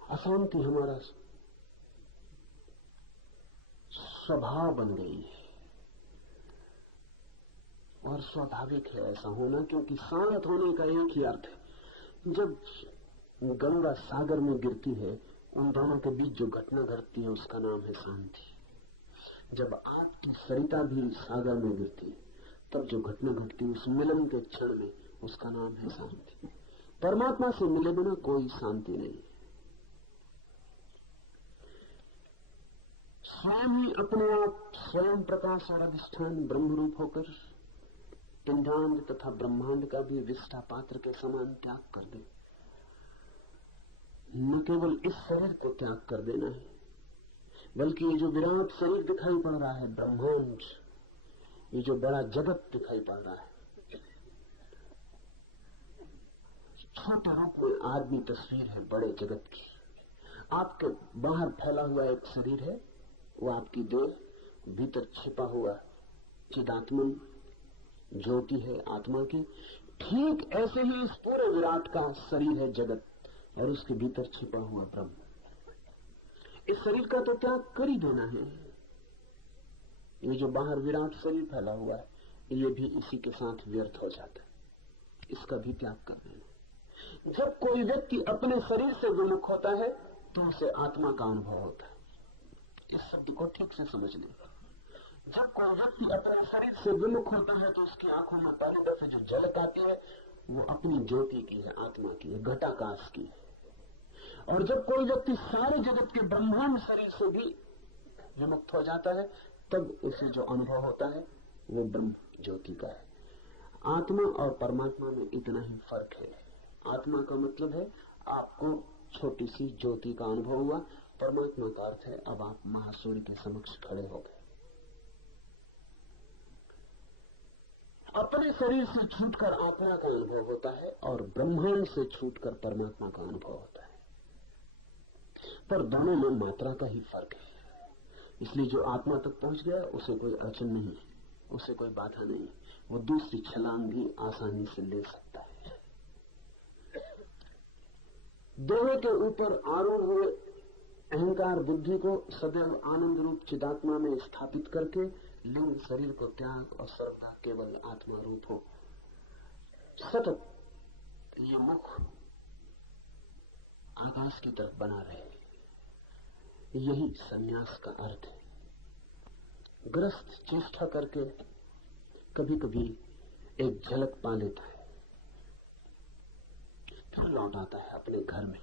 अशांति हमारा स्वभाव बन गई है और स्वाभाविक है ऐसा होना, क्योंकि शांत होने का एक ही अर्थ है। जब गंगा सागर में गिरती है, उन दोनों के बीच जो घटना घटती है उसका नाम है शांति। जब आग की सरिता भी सागर में गिरती है, तब जो घटना घटती है उस मिलन के क्षण में, उसका नाम है शांति। परमात्मा से मिले बिना कोई शांति नहीं। स्वयं ही अपने आप स्वयं प्रकाश और अधिष्ठान ब्रह्म रूप होकर पिंडांड तथा ब्रह्मांड का भी विष्ठा पात्र के समान त्याग कर दे। न केवल इस शरीर को त्याग कर देना है, बल्कि ये जो विराट शरीर दिखाई पड़ रहा है, ब्रह्मांड, ये जो बड़ा जगत दिखाई पड़ रहा है, छोटे रूप में आदमी तस्वीर है बड़े जगत की। आपके बाहर फैला हुआ एक शरीर है, वो आपकी देह, भीतर छिपा हुआ चिदात्मन ज्योति है आत्मा की। ठीक ऐसे ही इस पूरे विराट का शरीर है जगत, और उसके भीतर छिपा हुआ ब्रह्म। इस शरीर का तो त्याग कर ही देना है। ये जो बाहर विराट शरीर फैला हुआ है, ये भी इसी के साथ व्यर्थ हो जाता है, इसका भी त्याग कर देना। जब कोई व्यक्ति अपने शरीर से विमुख होता है तो उसे आत्मा का अनुभव होता है। इस शब्द को ठीक से समझ लें। जब कोई व्यक्ति अपने शरीर से विमुख होता है तो उसकी आंखों में पहली दफे जो झलक आती है वो अपनी ज्योति की है, आत्मा की है, घटाकाश की है। और जब कोई व्यक्ति सारे जगत के ब्रह्मांड शरीर से भी विमुक्त हो जाता है, तब उसे जो अनुभव होता है वो ब्रह्म ज्योति का है। आत्मा और परमात्मा में इतना ही फर्क है। आत्मा का मतलब है आपको छोटी सी ज्योति का अनुभव हुआ, परमात्मा का अर्थ है अब आप महासूर्य के समक्ष खड़े हो गए। अपने शरीर से छूटकर आत्मा का अनुभव होता है और ब्रह्मांड से छूटकर परमात्मा का अनुभव होता है। पर दोनों में मात्रा का ही फर्क है। इसलिए जो आत्मा तक पहुंच गया उसे कोई अड़चन नहीं है, उसे कोई बाधा नहीं, वो दूसरी छलांग भी आसानी से ले सकता है। देह के ऊपर आरूढ़ हुए अहंकार बुद्धि को सदैव आनंद रूप चिदात्मा में स्थापित करके लिंग शरीर को त्याग और सर्वदा केवल आत्मा रूप हो। सतत ये मुख आकाश की तरफ बना रहे, यही संन्यास का अर्थ है। गृहस्थ चेष्टा करके कभी कभी एक झलक पा लेता है, फिर लौट आता है अपने घर में।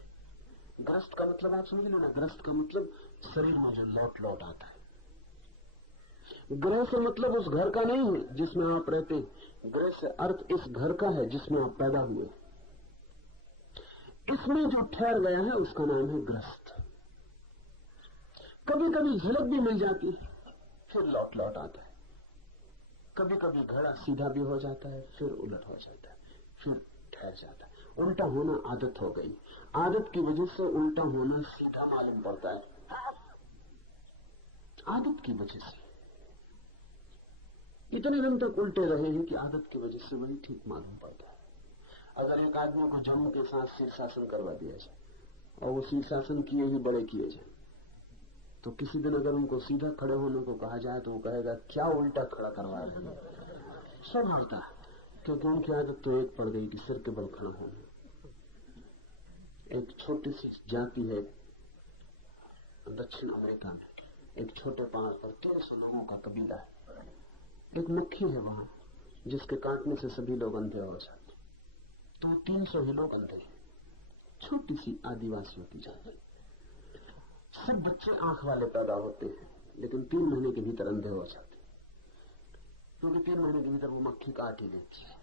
ग्रस्त का मतलब आप समझ लेना, ग्रस्त का मतलब शरीर में जो लौट लौट आता है। ग्रह से मतलब उस घर का नहीं है जिसमें आप रहते हैं, ग्रह से अर्थ इस घर का है जिसमें आप पैदा हुए। इसमें जो ठहर गया है उसका नाम है ग्रस्त। कभी कभी झलक भी मिल जाती है, फिर लौट लौट आता है। कभी कभी घड़ा सीधा भी हो जाता है, फिर उलट हो जाता है, फिर ठहर जाता है। उल्टा होना आदत हो गई। आदत की वजह से उल्टा होना सीधा मालूम पड़ता है, आदत की वजह से। इतने दिन तक उल्टे रहे हैं कि आदत की वजह से वही ठीक मालूम पड़ता है। अगर एक आदमी को जन्म के साथ शीर्षासन करवा दिया जाए और वो शीर्षासन किए ही बड़े किए जाए, तो किसी दिन अगर उनको सीधा खड़े होने को कहा जाए तो वो कहेगा क्या उल्टा खड़ा करवा रहे हैं। सब होता है, क्योंकि उनकी आदत तो एक पड़ गई कि सिर के बल खड़ा होना। एक छोटी सी जाति है दक्षिण अमेरिका में, एक छोटे पहाड़ पर 300 लोगों का कबीला है। एक मक्खी है वहां जिसके काटने से सभी लोग अंधे हो जाते, तो 300 ही लोग अंधे हैं। छोटी सी आदिवासियों की जाति। सब बच्चे आंख वाले पैदा होते हैं, लेकिन 3 महीने के भीतर अंधे हो जाते, क्योंकि 3 महीने के भीतर वो मक्खी काट ही लेती है।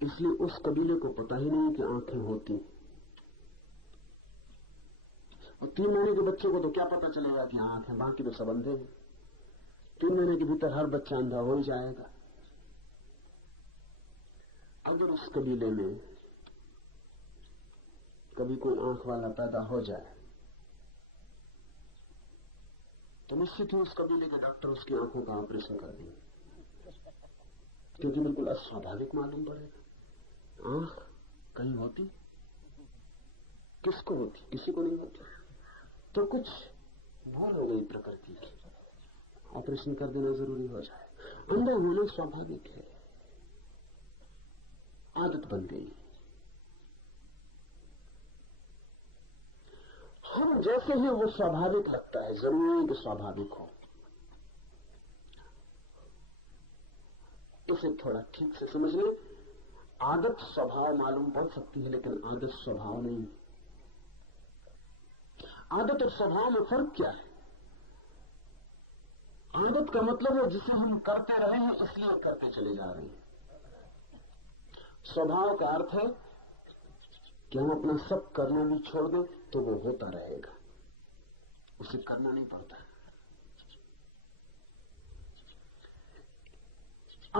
इसलिए उस कबीले को पता ही नहीं कि आंखें होती, और 3 महीने के बच्चे को तो क्या पता चलेगा कि आंख है, बाकी तो सब अंधे हैं। 3 महीने के भीतर हर बच्चा अंधा हो ही जाएगा। अगर उस कबीले में कभी कोई आंख वाला पैदा हो जाए तो निश्चित ही उस कबीले के डॉक्टर उसकी आंखों का ऑपरेशन कर देंगे, क्योंकि बिल्कुल अस्वाभाविक मालूम पड़ेगा। आंख कहीं होती, किसको होती? किसी को नहीं होती। तो कुछ भूल हो गई प्रकृति की, ऑपरेशन कर देना जरूरी हो जाए। अंधा होना स्वाभाविक है, आदत बन गई। हम जैसे हैं वो स्वाभाविक लगता है, जरूरी है कि स्वाभाविक हो। इसे थोड़ा ठीक से समझ लें। आदत स्वभाव मालूम पड़ सकती है, लेकिन आदत स्वभाव नहीं। आदत और स्वभाव में फर्क क्या है? आदत का मतलब है जिसे हम करते रहे हैं इसलिए करते चले जा रहे हैं। स्वभाव का अर्थ है कि हम अपना सब करना भी छोड़ दें तो वो होता रहेगा, उसे करना नहीं पड़ता।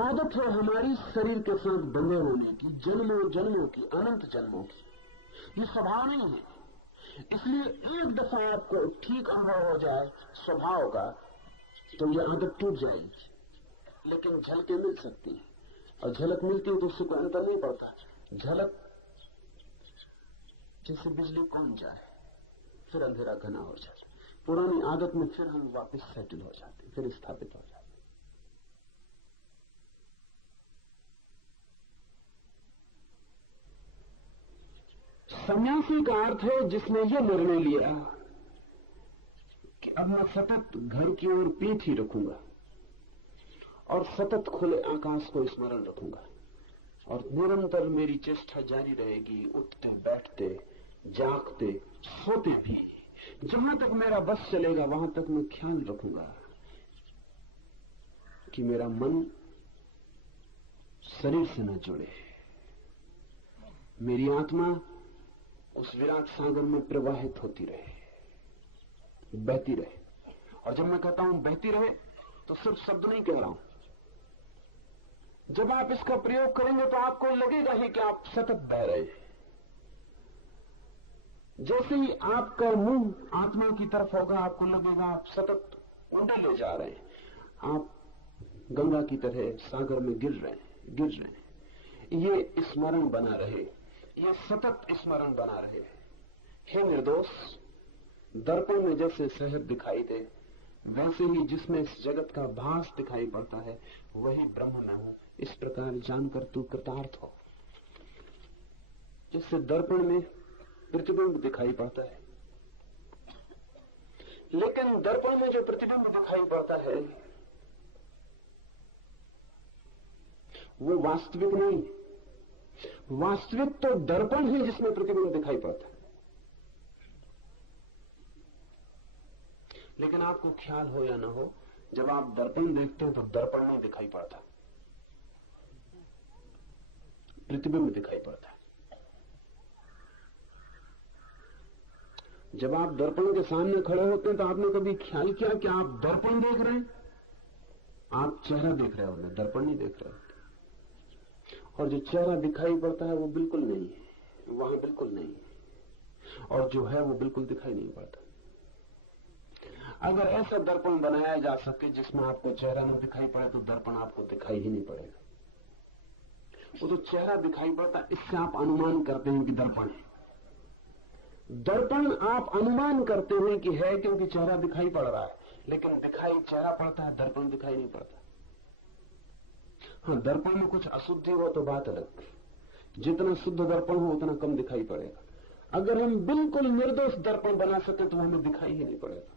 आदत है हमारी शरीर के साथ बंधे होने की, जन्मों जन्मों की, अनंत जन्मों की। ये स्वभाव नहीं है। इसलिए एक दफा आपको ठीक अनुभव हो जाए स्वभाव का तो ये आदत टूट जाएगी, लेकिन झलकें मिल सकती हैं, और झलक मिलती है तो उससे कोई अंतर नहीं पड़ता। झलक जैसे बिजली कौन जाए, फिर अंधेरा घना हो जाए। पुरानी आदत में फिर हम वापस सेटल हो जाते, फिर स्थापित हो जाते। सन्यासी का अर्थ है जिसने यह निर्णय लिया कि अब मैं सतत घर की ओर पीठ ही रखूंगा और सतत खुले आकाश को स्मरण रखूंगा, और निरंतर मेरी चेष्टा जारी रहेगी, उठते बैठते जागते सोते भी। जहां तक मेरा बस चलेगा वहां तक मैं ख्याल रखूंगा कि मेरा मन शरीर से न जुड़े, मेरी आत्मा उस विराट सागर में प्रवाहित होती रहे, बहती रहे। और जब मैं कहता हूं बहती रहे तो सिर्फ शब्द नहीं कह रहा हूं। जब आप इसका प्रयोग करेंगे तो आपको लगेगा ही कि आप सतत बह रहे हैं। जैसे ही आपका मुंह आत्मा की तरफ होगा आपको लगेगा आप सतत ऊंडे ले जा रहे हैं, आप गंगा की तरह सागर में गिर रहे हैं। ये स्मरण बना रहे, ये सतत स्मरण बना रहे। हे निर्दोष, दर्पण में जैसे शहर दिखाई दे वैसे ही जिसमें इस जगत का भास दिखाई पड़ता है वही ब्रह्म में हूं, इस प्रकार जानकर तू कृतार्थ हो। जिससे दर्पण में प्रतिबिंब दिखाई पड़ता है, लेकिन दर्पण में जो प्रतिबिंब दिखाई पड़ता है वो वास्तविक नहीं। वास्तविक तो दर्पण ही जिसमें प्रतिबिंब दिखाई पड़ता है। लेकिन आपको ख्याल हो या ना हो, जब आप दर्पण देखते हैं तो दर्पण नहीं दिखाई पड़ता, प्रतिबिंब दिखाई पड़ता है। जब आप दर्पण के सामने खड़े होते हैं तो आपने कभी ख्याल किया कि आप दर्पण देख रहे हैं? आप चेहरा देख रहे होते, दर्पण नहीं देख रहे होते। और जो चेहरा दिखाई पड़ता है वो बिल्कुल नहीं है, वहां बिल्कुल नहीं है, और जो है वो बिल्कुल दिखाई नहीं पड़ता। अगर ऐसा दर्पण बनाया जा सके जिसमें आपको चेहरा न दिखाई पड़े तो दर्पण आपको दिखाई ही नहीं पड़ेगा। वो तो चेहरा दिखाई पड़ता, इससे आप अनुमान करते हैं कि दर्पण है। दर्पण आप अनुमान करते हैं कि है क्योंकि चेहरा दिखाई पड़ रहा है, लेकिन दिखाई चेहरा पड़ता है, दर्पण दिखाई नहीं पड़ता। हाँ, दर्पण में कुछ अशुद्धि हो तो बात अलग, जितना शुद्ध दर्पण हो उतना कम दिखाई पड़ेगा। अगर हम बिल्कुल निर्दोष दर्पण बना सके तो हमें दिखाई ही नहीं पड़ेगा।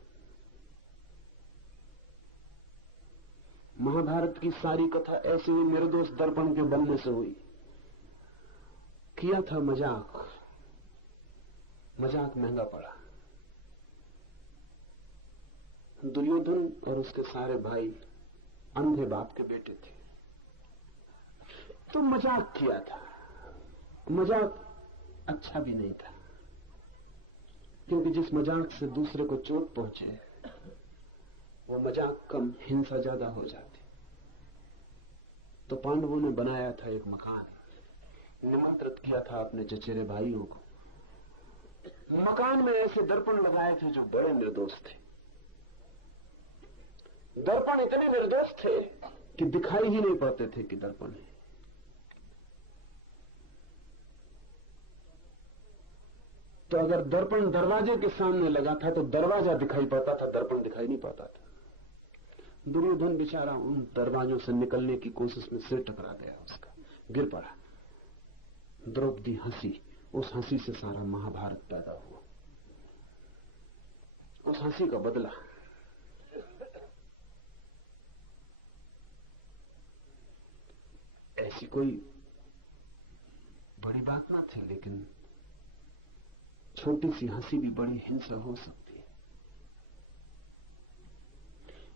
महाभारत की सारी कथा ऐसे ही निर्दोष दर्पण के बनने से हुई। किया था मजाक, मजाक महंगा पड़ा। दुर्योधन और उसके सारे भाई अंधे बाप के बेटे थे, तो मजाक किया था। मजाक अच्छा भी नहीं था, क्योंकि जिस मजाक से दूसरे को चोट पहुंचे वो मजाक कम, हिंसा ज्यादा हो जाती। तो पांडवों ने बनाया था एक मकान, निमंत्रित किया था अपने चचेरे भाइयों को। मकान में ऐसे दर्पण लगाए थे जो बड़े निर्दोष थे। दर्पण इतने निर्दोष थे कि दिखाई ही नहीं पड़ते थे कि दर्पण है। तो अगर दर्पण दरवाजे के सामने लगा था तो दरवाजा दिखाई पड़ता था, दर्पण दिखाई नहीं पड़ता था। दुर्योधन बेचारा उन दरवाजों से निकलने की कोशिश में सिर टकरा गया, उसका गिर पड़ा। द्रौपदी हंसी, उस हंसी से सारा महाभारत पैदा हुआ। उस हंसी का बदला ऐसी कोई बड़ी बात ना थी, लेकिन छोटी सी हंसी भी बड़ी हिंसा हो सकती है।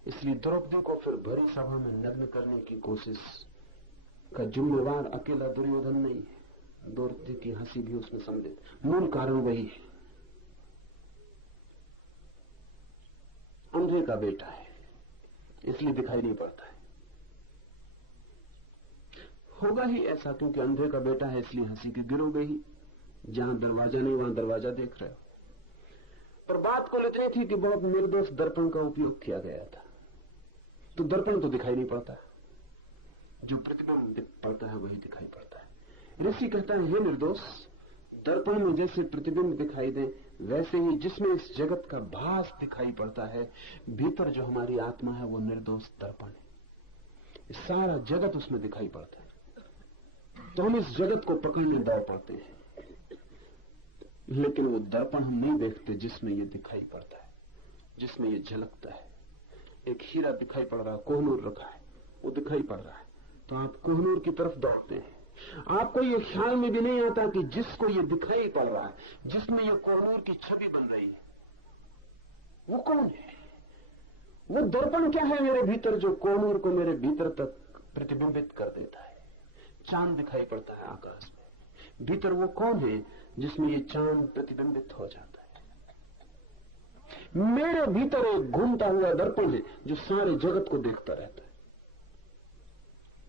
इसलिए द्रौपदी को फिर भरी सभा में नग्न करने की कोशिश का जिम्मेवार अकेला दुर्योधन नहीं है, द्रौपदी की हंसी भी उसमें सम्मिलित। मूल कारण वही है, अंधे का बेटा है इसलिए दिखाई नहीं पड़ता है। होगा ही ऐसा, क्योंकि अंधे का बेटा है इसलिए हंसी की गिरोगे ही। जहां दरवाजा नहीं वहां दरवाजा देख रहे हो। पर बात को इतनी थी कि बहुत निर्दोष दर्पण का उपयोग किया गया था, तो दर्पण तो दिखाई नहीं पड़ता, जो प्रतिबिंब पड़ता है वही दिखाई पड़ता है। ऋषि कहता है, हे निर्दोष, दर्पण में जैसे प्रतिबिंब दिखाई दे वैसे ही जिसमें इस जगत का भास दिखाई पड़ता है, भीतर जो हमारी आत्मा है वो निर्दोष दर्पण है। सारा जगत उसमें दिखाई पड़ता है। तो हम इस जगत को पकड़ने दौड़ पड़ते हैं, लेकिन वो दर्पण हम नहीं देखते जिसमें ये दिखाई पड़ता है, जिसमें ये झलकता है। एक हीरा दिखाई पड़ रहा है, कोहनूर रखा है, वो दिखाई पड़ रहा है, तो आप कोहनूर की तरफ दौड़ते हैं। आपको ये ख्याल में भी नहीं आता कि जिसको ये दिखाई पड़ रहा है, जिसमें ये कोहनूर की छवि बन रही है, वो कौन है? वो दर्पण क्या है मेरे भीतर, जो कोहनूर को मेरे भीतर तक प्रतिबिंबित कर देता है। चांद दिखाई पड़ता है आकाश में, भीतर वो कौन है जिसमें ये चांद प्रतिबिंबित हो जाता है? मेरे भीतर एक घूमता हुआ दर्पण है जो सारे जगत को देखता रहता है।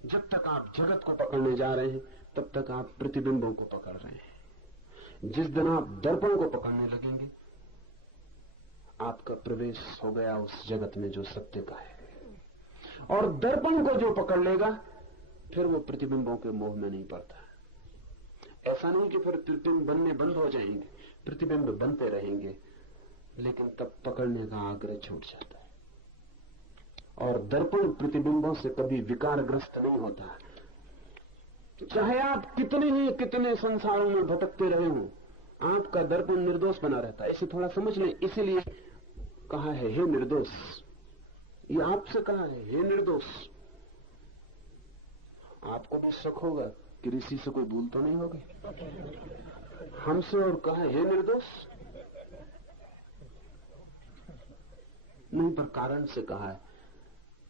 जब तक आप जगत को पकड़ने जा रहे हैं तब तक आप प्रतिबिंबों को पकड़ रहे हैं। जिस दिन आप दर्पण को पकड़ने लगेंगे, आपका प्रवेश हो गया उस जगत में जो सत्य का है। और दर्पण को जो पकड़ लेगा फिर वो प्रतिबिंबों के मोह में नहीं पड़ता। ऐसा नहीं कि फिर प्रतिबिंब बनने बंद हो जाएंगे, प्रतिबिंब बनते रहेंगे, लेकिन तब पकड़ने का आग्रह छूट जाता है। और दर्पण प्रतिबिंबों से कभी विकारग्रस्त नहीं होता। चाहे आप कितने संसारों में भटकते रहे हो, आपका दर्पण निर्दोष बना रहता है। इसे थोड़ा समझ लें। इसीलिए कहा है, हे निर्दोष। ये आपसे कहा है, हे निर्दोष। आपको भी शक होगा कि ऋषि से कोई भूल तो नहीं हो गई हमसे और कहा हे निर्दोष? नहीं, पर कारण से कहा है।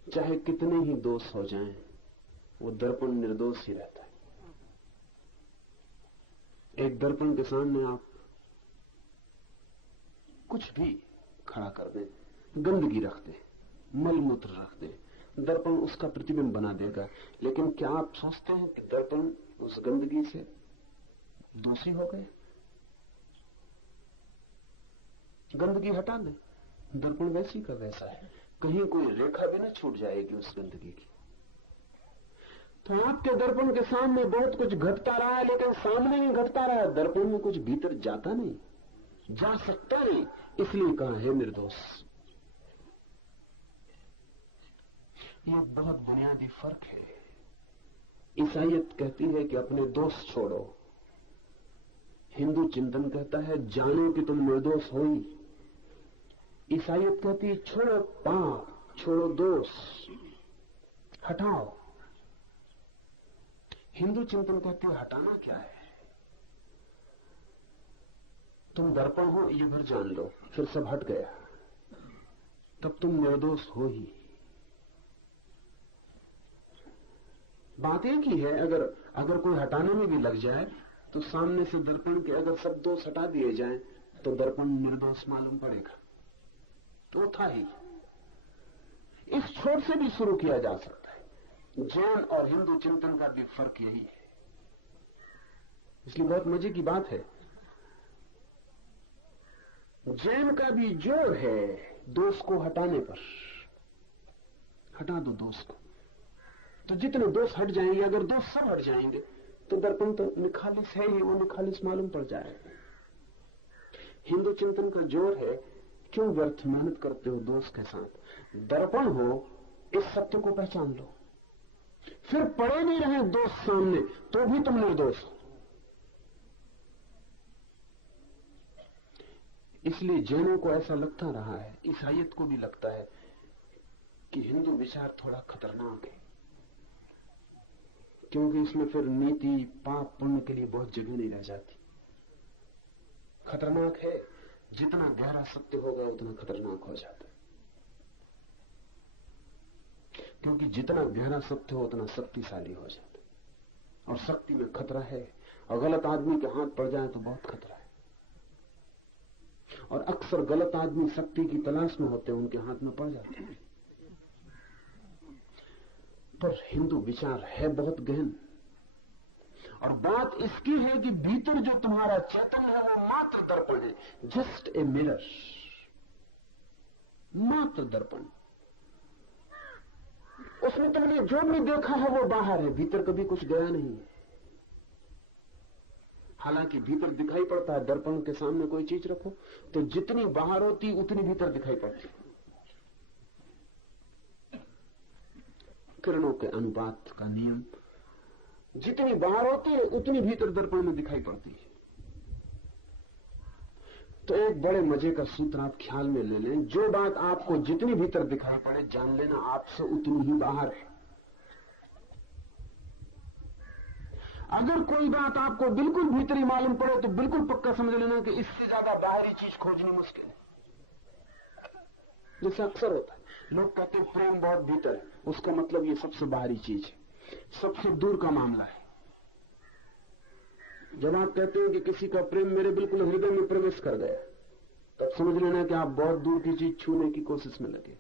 चाहे कितने ही दोष हो जाएं, वो दर्पण निर्दोष ही रहता है। एक दर्पण के सामने आप कुछ भी खड़ा कर दें, गंदगी रख दें, मलमूत्र रख दें, दर्पण उसका प्रतिबिंब बना देगा। लेकिन क्या आप सोचते हैं कि दर्पण उस गंदगी से दोषी हो गए? गंदगी हटा दें, दर्पण वैसी का वैसा है, कहीं कोई रेखा भी न छूट जाएगी उस गंदगी की। तो आपके दर्पण के सामने बहुत कुछ घटता रहा है, लेकिन सामने ही घटता रहा है, दर्पण में कुछ भीतर जाता नहीं, जा सकता नहीं। इसलिए कहा है निर्दोष। यह बहुत बुनियादी फर्क है। ईसाईयत कहती है कि अपने दोष छोड़ो, हिंदू चिंतन कहता है जानो कि तुम निर्दोष हो ही। ईसाईयत कहती है छोड़ो पाप, छोड़ो दोष, हटाओ। हिंदू चिंतन कहती है हटाना क्या है? तुम दर्पण हो ये भर जान लो, फिर सब हट गया, तब तुम निर्दोष हो ही। बात एक ही है। अगर कोई हटाने में भी लग जाए तो सामने से दर्पण के अगर सब दोष हटा दिए जाएं तो दर्पण निर्दोष मालूम पड़ेगा। तो था ही। इस छोर से भी शुरू किया जा सकता है। जैन और हिंदू चिंतन का भी फर्क यही है। इसलिए बहुत मजे की बात है, जैन का भी जोर है दोष को हटाने पर। हटा दो दोष को, तो जितने दोष हट जाएंगे, अगर दोष सब हट जाएंगे तो दर्पण तो निखालिस है ही, वो निखालिस मालूम पड़ जाएगा। हिंदू चिंतन का जोर है क्यों व्यर्थ मेहनत करते हो दोष के साथ? दर्पण हो, इस सत्य को पहचान लो, फिर पड़े नहीं रहे दोष सामने तो भी तुम निर्दोष हो। इसलिए जैनों को ऐसा लगता रहा है, ईसाईयत को भी लगता है कि हिंदू विचार थोड़ा खतरनाक है, क्योंकि इसमें फिर नीति पाप पुण्य के लिए बहुत जगह नहीं रह जाती। खतरनाक है, जितना गहरा सत्य होगा उतना खतरनाक हो जाता है, क्योंकि जितना गहरा सत्य हो उतना शक्तिशाली हो जाता है, और शक्ति में खतरा है। और गलत आदमी के हाथ पड़ जाए तो बहुत खतरा है। और अक्सर गलत आदमी शक्ति की तलाश में होते हैं, उनके हाथ में पड़ जाते हैं। पर हिंदू विचार है बहुत गहन, और बात इसकी है कि भीतर जो तुम्हारा चेतन है वो मात्र दर्पण है, जस्ट ए मिरर, मात्र दर्पण। उसमें तुमने जो भी देखा है वो बाहर है, भीतर कभी कुछ गया नहीं है। हालांकि भीतर दिखाई पड़ता है। दर्पण के सामने कोई चीज रखो तो जितनी बाहर होती उतनी भीतर दिखाई पड़ती। किरणों के अनुपात का नियम, जितनी बाहर होती है उतनी भीतर दर्पण में दिखाई पड़ती है। तो एक बड़े मजे का सूत्र आप ख्याल में ले लें, जो बात आपको जितनी भीतर दिखाई पड़े जान लेना आपसे उतनी ही बाहर है। अगर कोई बात आपको बिल्कुल भीतरी मालूम पड़े तो बिल्कुल पक्का समझ लेना कि इससे ज्यादा बाहरी चीज खोजनी मुश्किल है। जैसे अक्सर होता है, लोग कहते हैं प्रेम बहुत भीतर है, उसका मतलब ये सबसे बाहरी चीज है, सबसे दूर का मामला है। जब आप कहते हैं कि किसी का प्रेम मेरे बिल्कुल हृदय में प्रवेश कर गया, तब समझ लेना कि आप बहुत दूर की चीज छूने की कोशिश में लगे।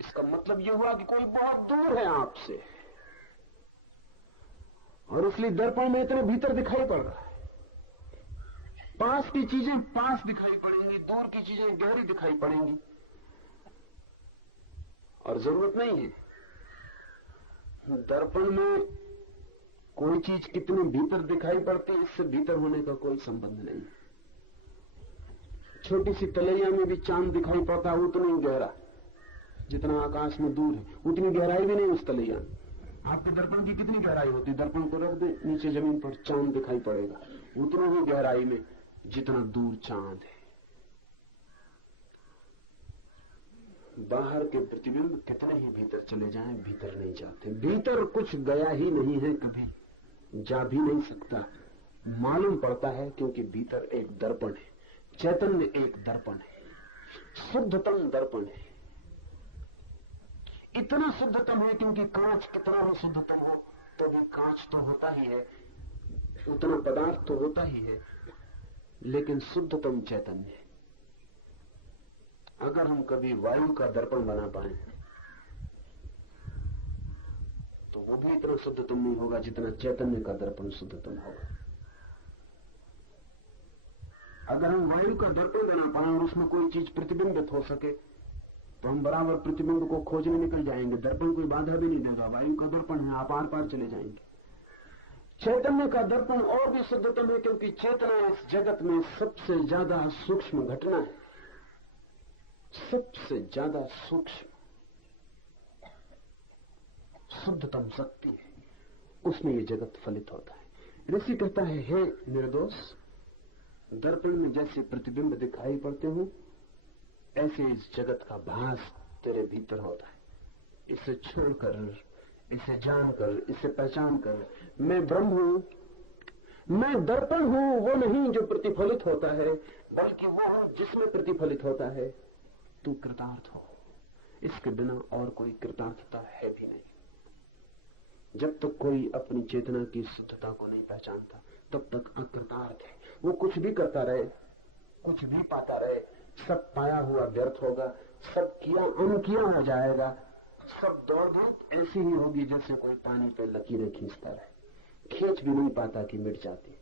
इसका मतलब यह हुआ कि कोई बहुत दूर है आपसे, और इसलिए दर्पण में इतने भीतर दिखाई पड़ रहा है। पास की चीजें पास दिखाई पड़ेंगी, दूर की चीजें गहरी दिखाई पड़ेंगी, और जरूरत नहीं है। दर्पण में कोई चीज कितनी भीतर दिखाई पड़ती है इससे भीतर होने का कोई संबंध नहीं। छोटी सी तलैया में भी चांद दिखाई पड़ता है, उतना ही गहरा, जितना आकाश में दूर है उतनी गहराई भी नहीं उस तलैया में। आपके दर्पण की कितनी गहराई होती, दर्पण को रख दे नीचे जमीन पर, चांद दिखाई पड़ेगा उतना ही गहराई में जितना दूर चांद है। बाहर के प्रतिबिंब कितने ही भीतर चले जाएं, भीतर नहीं जाते। भीतर कुछ गया ही नहीं है, कभी जा भी नहीं सकता। मालूम पड़ता है क्योंकि भीतर एक दर्पण है, चैतन्य एक दर्पण है, शुद्धतम दर्पण है। इतना शुद्धतम है क्योंकि कांच कितना भी शुद्धतम हो तो भी कांच तो होता ही है, उतना पदार्थ तो होता ही है, लेकिन शुद्धतम चैतन्य है। अगर हम कभी वायु का दर्पण बना पाए तो वो भी इतना शुद्धतम नहीं होगा जितना चैतन्य का दर्पण शुद्धतम होगा। अगर हम वायु का दर्पण बना पाए और उसमें कोई चीज प्रतिबिंबित हो सके तो हम बराबर प्रतिबिंब को खोजने निकल जाएंगे, दर्पण कोई बाधा भी नहीं देगा। वायु का दर्पण है, आप आर पार चले जाएंगे। चैतन्य का दर्पण और भी शुद्धतम है क्योंकि चेतना इस जगत में सबसे ज्यादा सूक्ष्म घटना है, सबसे ज्यादा सूक्ष्म शुद्धतम शक्ति है, उसमें ये जगत फलित होता है। ऋषि कहता है, हे निर्दोष, दर्पण में जैसे प्रतिबिंब दिखाई पड़ते हो ऐसे इस जगत का भास तेरे भीतर होता है। इसे छोड़कर, इसे जानकर, इसे पहचान कर, मैं ब्रह्म हूं, मैं दर्पण हूं, वो नहीं जो प्रतिफलित होता है, बल्कि वो हूं जिसमें प्रतिफलित होता है। तू कृतार्थ हो, इसके बिना और कोई कृतार्थता है भी नहीं। जब तक कोई अपनी चेतना की शुद्धता को नहीं पहचानता तब तक अकृतार्थ है। वो कुछ भी करता रहे, कुछ भी पाता रहे, सब पाया हुआ व्यर्थ होगा, सब किया अनकिया हो जाएगा, सब दौड़ धूप ऐसी ही होगी जैसे कोई पानी पे लकीरें खींचता रहे, खींच भी नहीं पाता कि मिट जाती,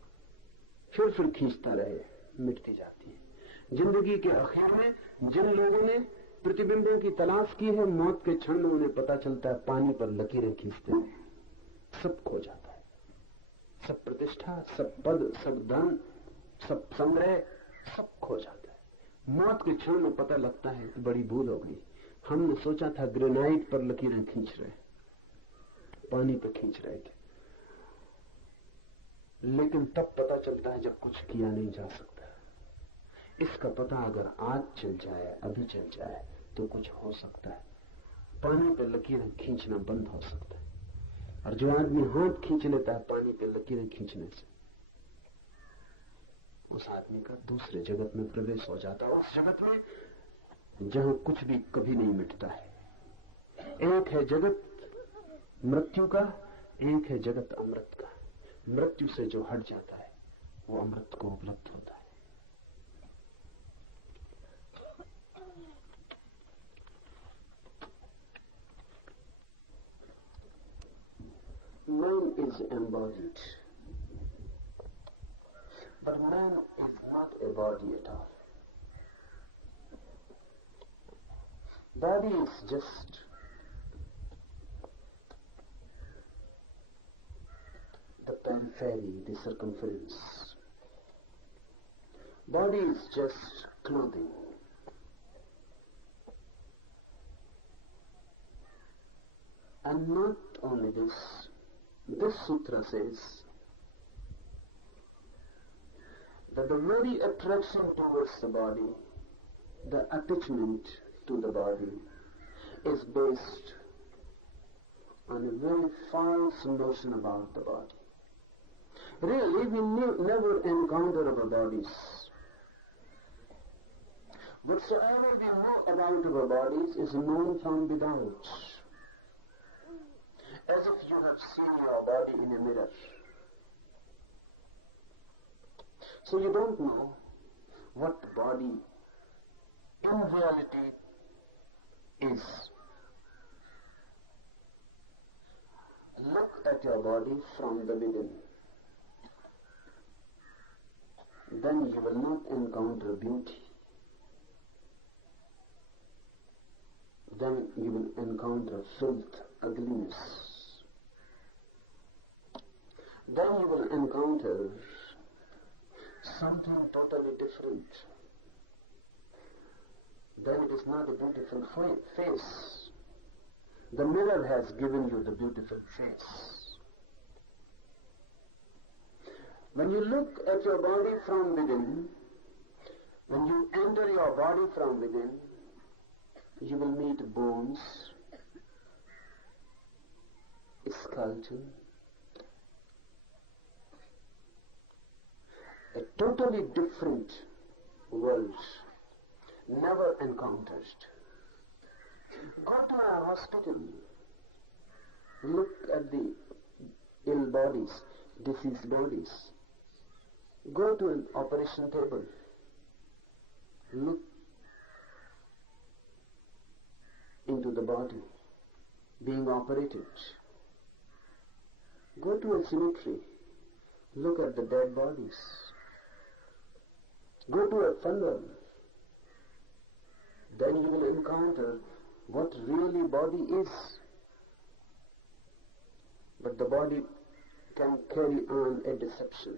फिर खींचता रहे, मिटती जाती है। जिंदगी के आखिर में जिन लोगों ने प्रतिबिंबों की तलाश की है, मौत के क्षण में उन्हें पता चलता है पानी पर लकीरें खींचते हैं, सब खो जाता है, सब प्रतिष्ठा, सब पद, सब धन, सब संग्रह, सब खो जाता है। मौत के क्षण में पता लगता है कि बड़ी भूल हो गई, हमने सोचा था ग्रेनाइट पर लकीरें खींच रहे, पानी पर खींच रहे थे, लेकिन तब पता चलता है जब कुछ किया नहीं जा सकता। इसका पता अगर आज चल जाए, अभी चल जाए तो कुछ हो सकता है। पानी पर लकीरें खींचना बंद हो सकता है, और जो आदमी हाथ खींच लेता है पानी पर लकीरें खींचने से, उस आदमी का दूसरे जगत में प्रवेश हो जाता है, उस जगत में जहां कुछ भी कभी नहीं मिटता है। एक है जगत मृत्यु का, एक है जगत अमृत का। मृत्यु से जो हट जाता है वो अमृत को उपलब्ध होता है। Man is embodied, but man is not a body at all. Body is just the periphery, the circumference. Body is just clothing. And not only this sutra says that the very attraction towards the body, the attachment to the body, is based on a very false notion about the body. Really, we never encounter our bodies. Whatsoever we know about our bodies is known from without, as if you have seen your body in a mirror. So you don't know what body in reality is. Look at your body from the within. Then you will not encounter beauty. Then you will encounter filth, ugliness. Then you will encounter something totally different. Then it is not a beautiful face. The mirror has given you the beautiful face. When you look at your body from within, when you enter your body from within, you will meet bones, skeleton, a totally different world, never encountered. Go to a hospital, look at the ill bodies, diseased bodies. Go to an operation table, look into the body being operated. Go to a cemetery, look at the dead bodies. Go to a funeral, then you will encounter what really body is. But the body can carry on a deception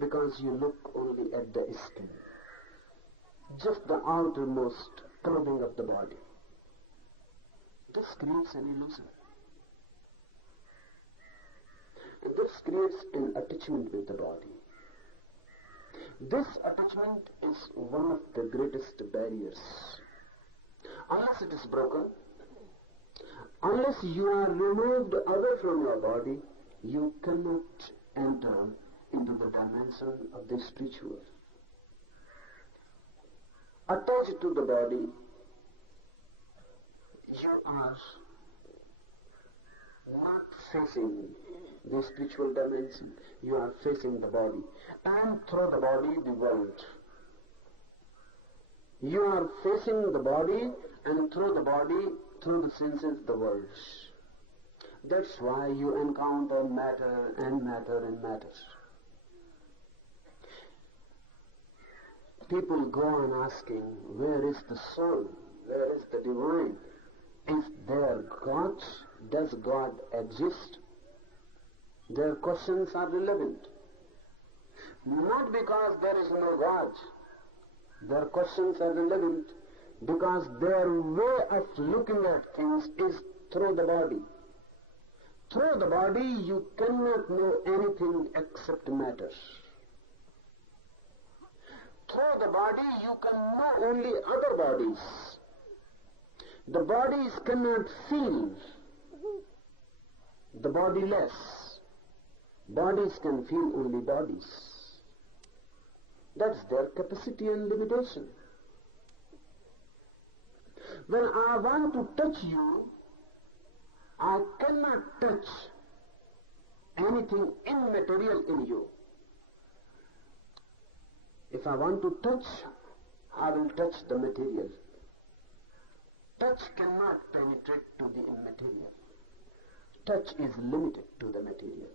because you look only at the skin, just the outermost clothing of the body. This creates an illusion. This creates an attachment with the body. This attachment is one of the greatest barriers. Unless it is broken, unless you are removed away from your body, you cannot enter into the dimension of the spiritual. Attached to the body, you are not facing the spiritual dimension, you are facing the body, and through the body the world. You are facing the body, and through the body, through the senses, the world. That's why you encounter matter and matter and matter. People go on asking, where is the soul? Where is the divine? Is there God? Does God exist? Their questions are relevant. Not because there is no God. Their questions are relevant because their way of looking at things is through the body. Through the body you cannot know anything except matter. Through the body you can know only other bodies. The bodies cannot feel the bodiless. Bodies can feel only bodies. That's their capacity and limitation. When I want to touch you, I cannot touch anything immaterial in you. If I want to touch, I will touch the material. Touch cannot penetrate to the immaterial. Touch is limited to the material.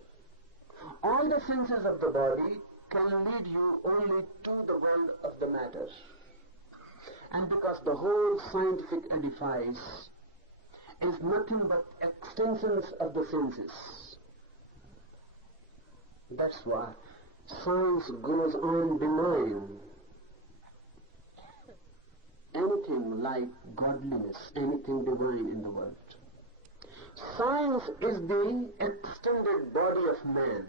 All the senses of the body can lead you only to the world of the matter. And because the whole scientific edifice is nothing but extensions of the senses, that's why science goes on denying anything like godliness, anything divine in the world. Science is the extended body of man.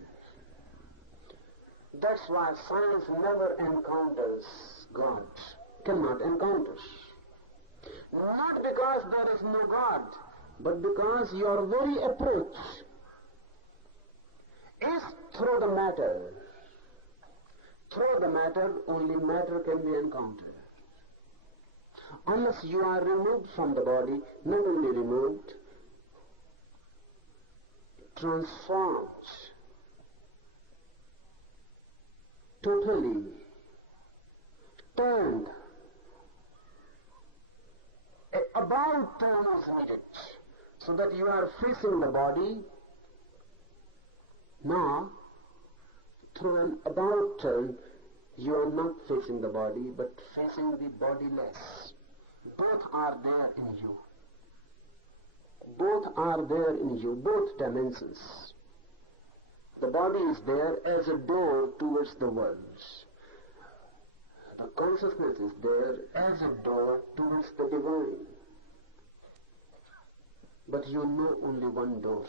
That's why science never encounters God, cannot encounter. Not because there is no God, but because your very approach is through the matter. Through the matter, only matter can be encountered. Unless you are removed from the body, not only removed, transformed, totally turned. About turn is needed, so that you are facing the body. Now, through an about turn, you are not facing the body, but facing the bodiless. Both are there in you. Both are there in you, both dimensions. The body is there as a door towards the world. The consciousness is there as a door towards the divine. But you know only one door.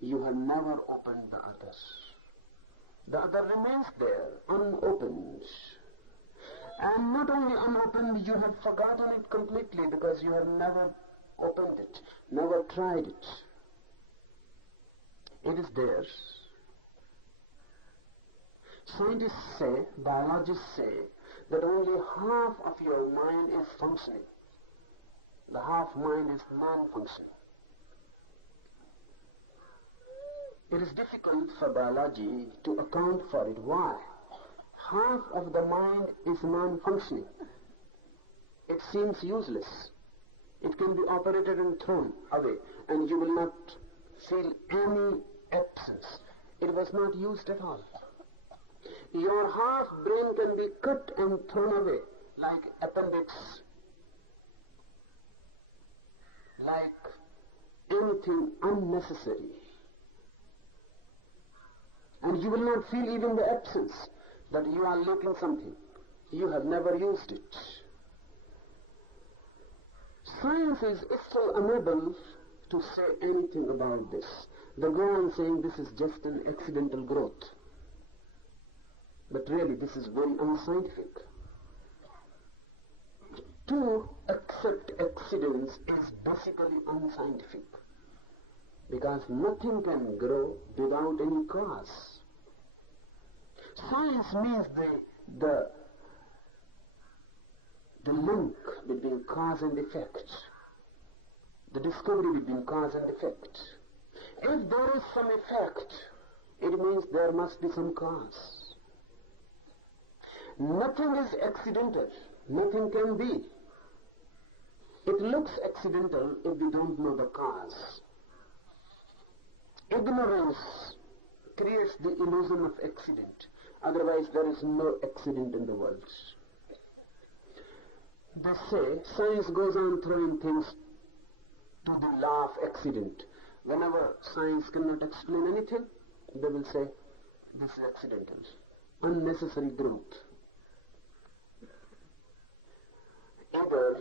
You have never opened the other. The other remains there, unopened. And not only unopened, you have forgotten it completely because you have never opened it, never tried it. It is there. Scientists say, biologists say, that only half of your mind is functioning. The half mind is non-functioning. It is difficult for biology to account for it. Why? Half of the mind is non-functioning. It seems useless. It can be operated and thrown away, and you will not feel any absence. It was not used at all. Your half brain can be cut and thrown away like appendix, like anything unnecessary. And you will not feel even the absence, that you are lacking something. You have never used it. Science is still unable to say anything about this. They go on saying this is just an accidental growth. But really, this is very unscientific. To accept accidents is basically unscientific, because nothing can grow without any cause. Science means the link between cause and effect, the discovery between cause and effect. If there is some effect, it means there must be some cause. Nothing is accidental. Nothing can be. It looks accidental if we don't know the cause. Ignorance creates the illusion of accident. Otherwise, there is no accident in the world. They say science goes on throwing things to the law of accident. Whenever science cannot explain anything, they will say this is accidental, unnecessary growth. Either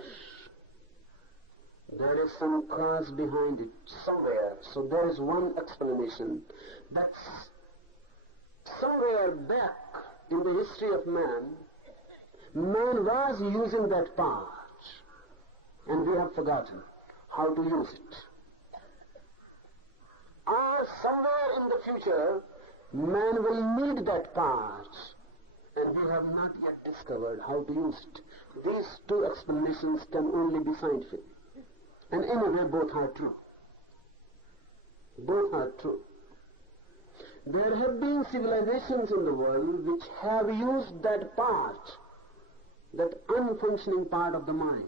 there is some cause behind it somewhere. So there is one explanation that somewhere back in the history of man was using that part, and we have forgotten how to use it. Or somewhere in the future, man will need that part, and we have not yet discovered how to use it. These two explanations can only be scientific. And anyway, both are true. Both are true. There have been civilizations in the world which have used that part, that unfunctioning part of the mind.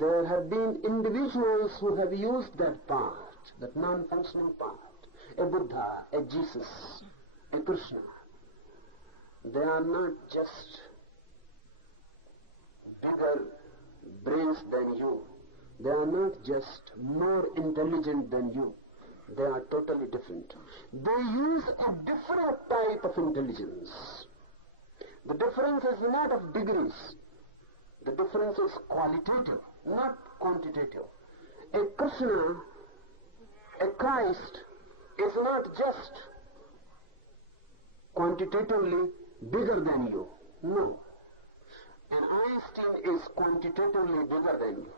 There have been individuals who have used that part, that non-functioning part. A Buddha, a Jesus, a Krishna. They are not just bigger brains than you. They are not just more intelligent than you. They are totally different. They use a different type of intelligence. The difference is not of degrees. The difference is qualitative, not quantitative. A Krishna, a Christ, is not just quantitatively bigger than you. No. And Einstein is quantitatively bigger than you.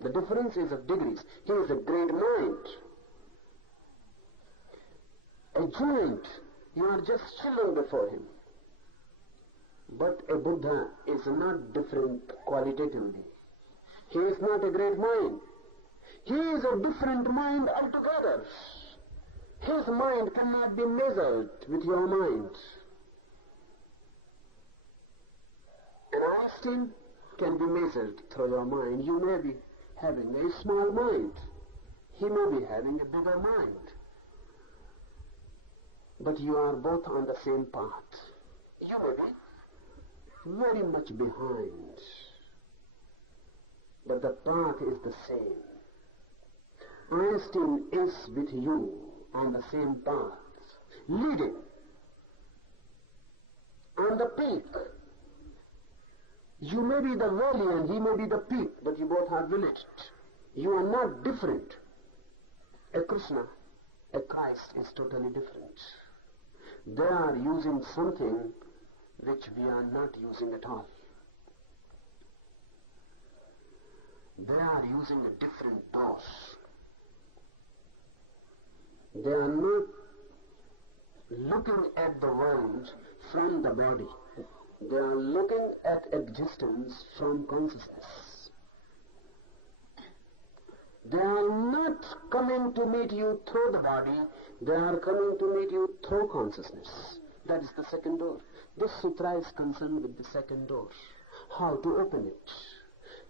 The difference is of degrees. He is a great mind. A giant, you are just chilling before him. But a Buddha is not different qualitatively. He is not a great mind. He is a different mind altogether. His mind cannot be measured with your mind. And Einstein can be measured through your mind. You may be having a small mind. He may be having a bigger mind. But you are both on the same path. You may be very much behind. But the path is the same. Einstein is with you on the same path, leading on the peak. You may be the valley and he may be the peak, but you both are villaged. You are not different. A Krishna, a Christ is totally different. They are using something which we are not using at all. They are using a different dose. They are not looking at the world from the body. They are looking at existence from consciousness. They are not coming to meet you through the body, they are coming to meet you through consciousness. That is the second door. This sutra is concerned with the second door. How to open it?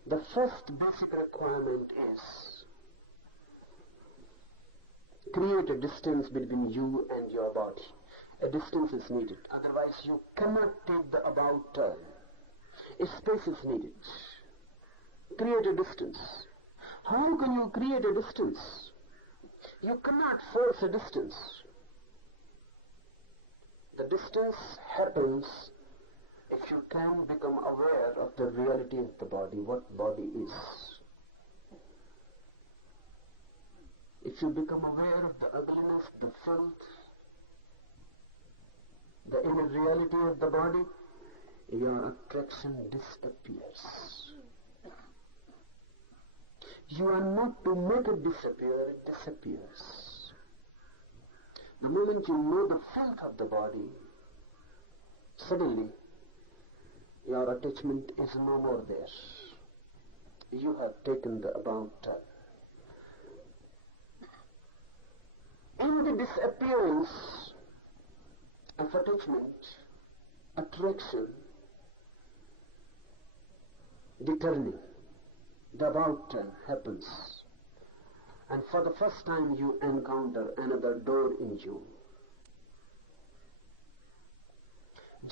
The first basic requirement is create a distance between you and your body. A distance is needed. Otherwise you cannot take the about turn. A space is needed. Create a distance. How can you create a distance? You cannot force a distance. The distance happens if you can become aware of the reality of the body, what body is. If you become aware of the ugliness, the filth, the inner reality of the body, your attraction disappears. You are not to make it disappear, it disappears. The moment you know the filth of the body, suddenly your attachment is no more there. You have taken the about turn. In the disappearance of attachment, attraction, the turning, the about turn happens. And for the first time you encounter another door in you.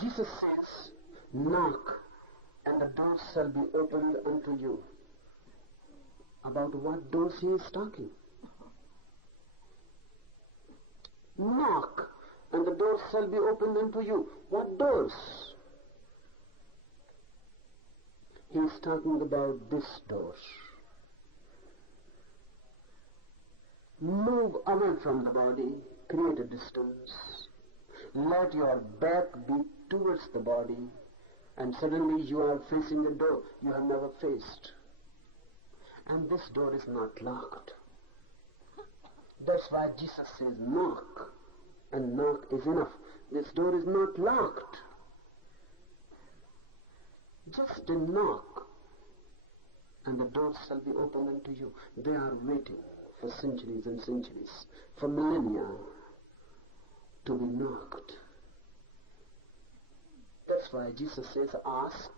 Jesus says, knock and the doors shall be opened unto you. About what doors he is talking? Knock and the doors shall be opened unto you. What doors? He is talking about this door. Move away from the body, create a distance. Let your back be towards the body, and suddenly you are facing a door you have never faced. And this door is not locked. That's why Jesus says knock, and knock is enough. This door is not locked. Just a knock, and the doors shall be opened unto you. They are waiting for centuries and centuries, for millennia, to be knocked. That's why Jesus says, ask,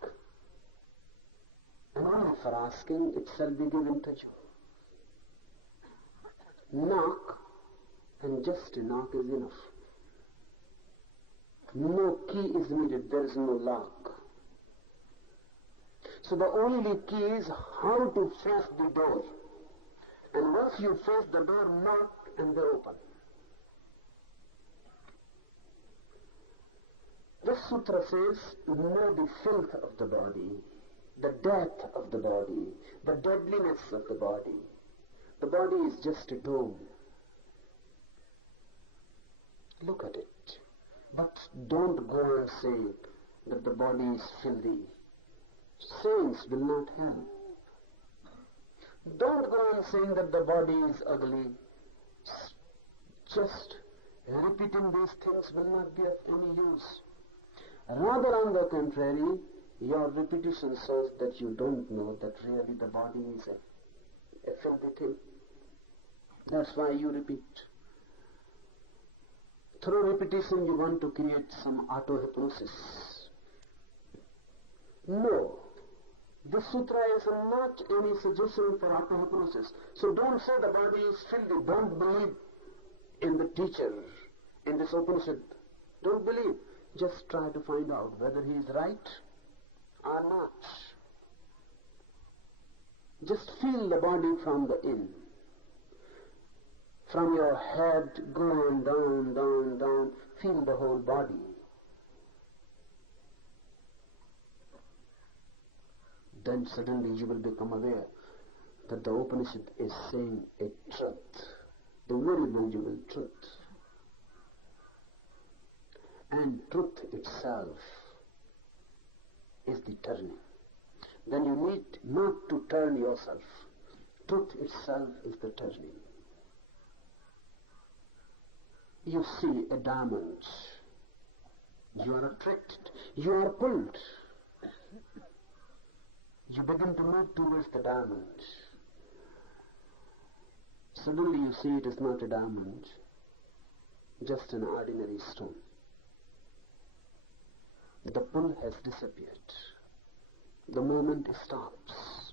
and only for asking it shall be given to you. Knock, and just a knock is enough. No key is needed, there is no lock. So the only key is how to face the door. And once you face the door, knock and they open. This sutra says, know the filth of the body, the death of the body, the deadliness of the body. The body is just a dome. Look at it. But don't go and say that the body is filthy. Saints will not help. Don't go on saying that the body is ugly. Just repeating these things will not be of any use. Rather, on the contrary, your repetition shows that you don't know that really the body is a filthy thing. That's why you repeat. Through repetition you want to create some auto-hypnosis. No. This sutra is not any suggestion for auto-hypnosis. So don't say the body is filthy. Don't believe in the teacher, in this Upanishad. Don't believe. Just try to find out whether he is right or not. Just feel the body from the in. From your head, go on down, down, down. Feel the whole body. Then suddenly you will become aware that the Upanishad is saying a truth, a very valuable truth. and truth itself is the turning, then you need not to turn yourself. Truth itself is the turning. You see a diamond, you are attracted, you are pulled. You begin to move towards the diamond. Suddenly you see it is not a diamond, just an ordinary stone. The pull has disappeared. The movement stops.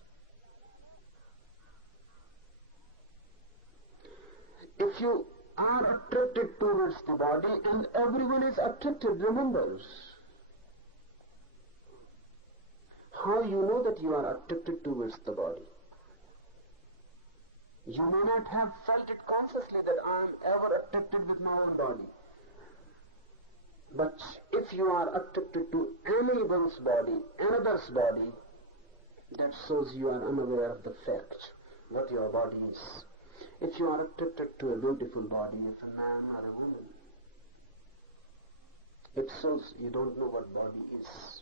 If you are attracted towards the body, and everyone is attracted, remember, how you know that you are attracted towards the body? You may not have felt it consciously that I am ever attracted with my own body. But if you are attracted to anyone's body, another's body, that shows you are unaware of the fact what your body is. If you are attracted to a beautiful body, if a man or a woman, it shows you don't know what body is.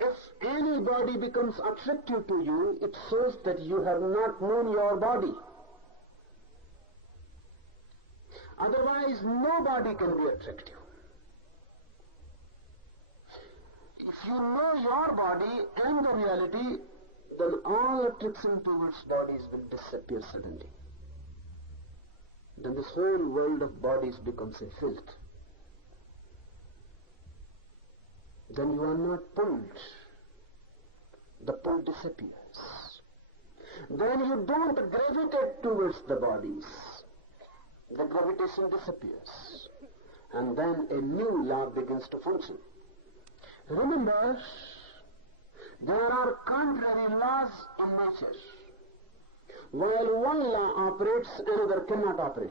If anybody becomes attractive to you, it shows that you have not known your body. Otherwise, nobody can be attractive. If you know your body and the reality, then all attraction towards bodies will disappear suddenly. Then this whole world of bodies becomes a filth. Then you are not pulled. The pull disappears. Then you don't gravitate towards the bodies. The gravitation disappears. And then a new law begins to function. Remember, there are contrary laws in nature. While one law operates, another cannot operate.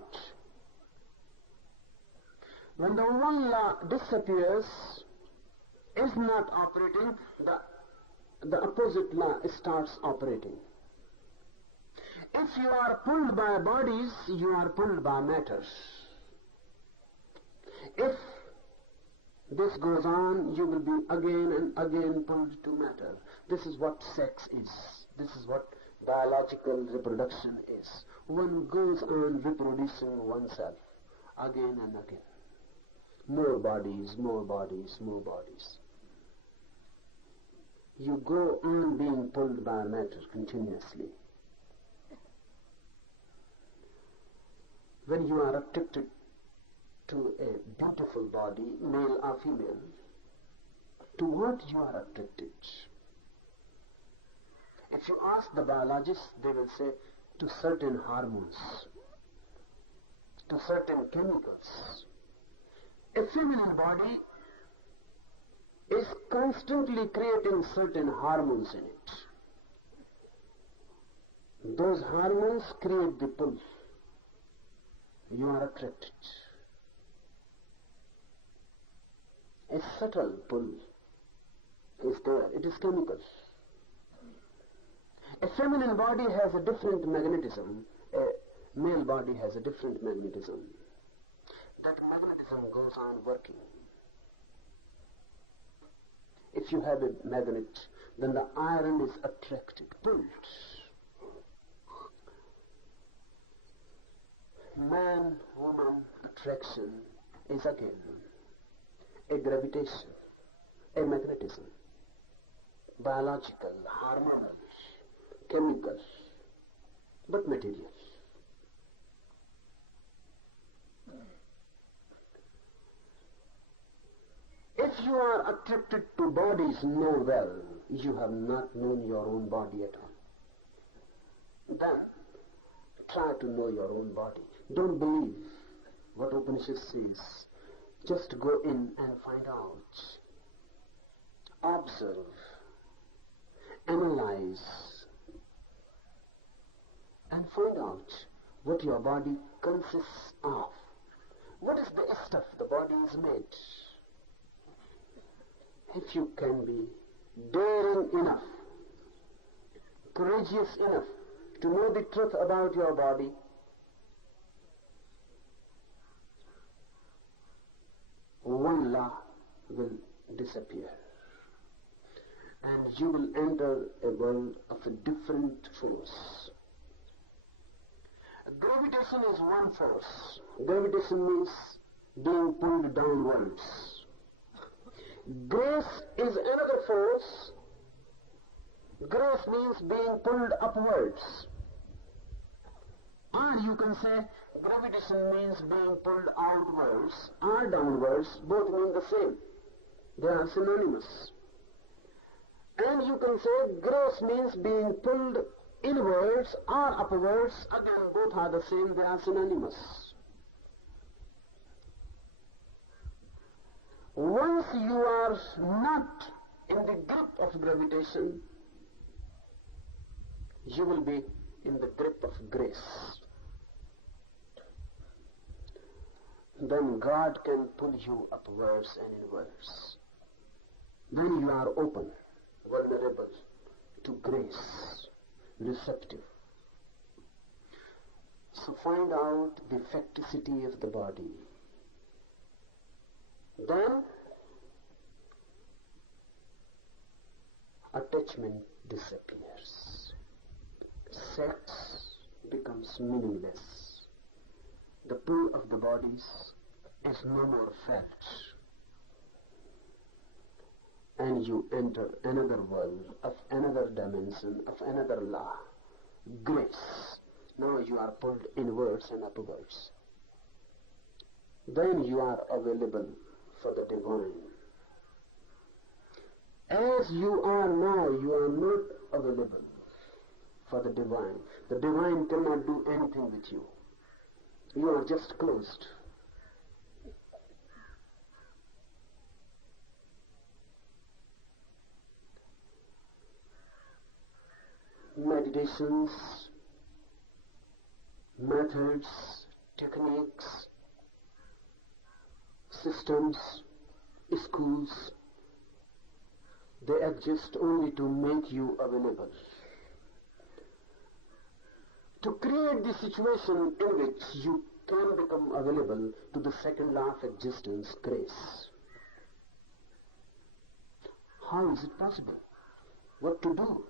When the one law disappears, is not operating, the opposite law starts operating. If you are pulled by bodies, you are pulled by matters. If this goes on, you will be again and again pulled to matter. This is what sex is. This is what biological reproduction is. One goes on reproducing oneself again and again. More bodies, more bodies, more bodies. You go on being pulled by matter continuously. When you are attracted to a beautiful body, male or female, to what you are attracted? If you ask the biologists, they will say to certain hormones, to certain chemicals. A feminine body is constantly creating certain hormones in it. Those hormones create the pull. You are attracted. A subtle pull is there. It is chemical. A feminine body has a different magnetism. A male body has a different magnetism. That magnetism goes on working. If you have a magnet, then the iron is attracted, pulled. Man-woman attraction is again a gravitation, a magnetism, biological, hormonal, chemical, but material. If you are attracted to bodies, know well, you have not known your own body at all. Then, try to know your own body. Don't believe what Upanishad says. Just go in and find out. Observe. Analyze. And find out what your body consists of. What is the stuff the body is made? If you can be daring enough, courageous enough to know the truth about your body, one law will disappear. And you will enter a world of a different force. Gravitation is one force. Gravitation means being pulled downwards. Grace is another force. Grace means being pulled upwards. Or you can say gravitation means being pulled outwards or downwards. Both mean the same. They are synonymous. And you can say grace means being pulled inwards or upwards. Again, both are the same. They are synonymous. Once you are not in the grip of gravitation, you will be in the grip of grace. Then God can pull you upwards and inwards. Then you are open, vulnerable to grace, receptive. So find out the facticity of the body. Then attachment disappears. Sex becomes meaningless. The pull of the bodies is no more felt. And you enter another world, of another dimension, of another law. Grace. Now you are pulled inwards and upwards. Then you are available for the divine. As you are now, you are not available for the divine. The divine cannot do anything with you. You are just closed. Meditations, methods, techniques, systems, schools, they exist only to make you available. To create the situation in which you can become available to the second law of existence, grace. How is it possible? What to do?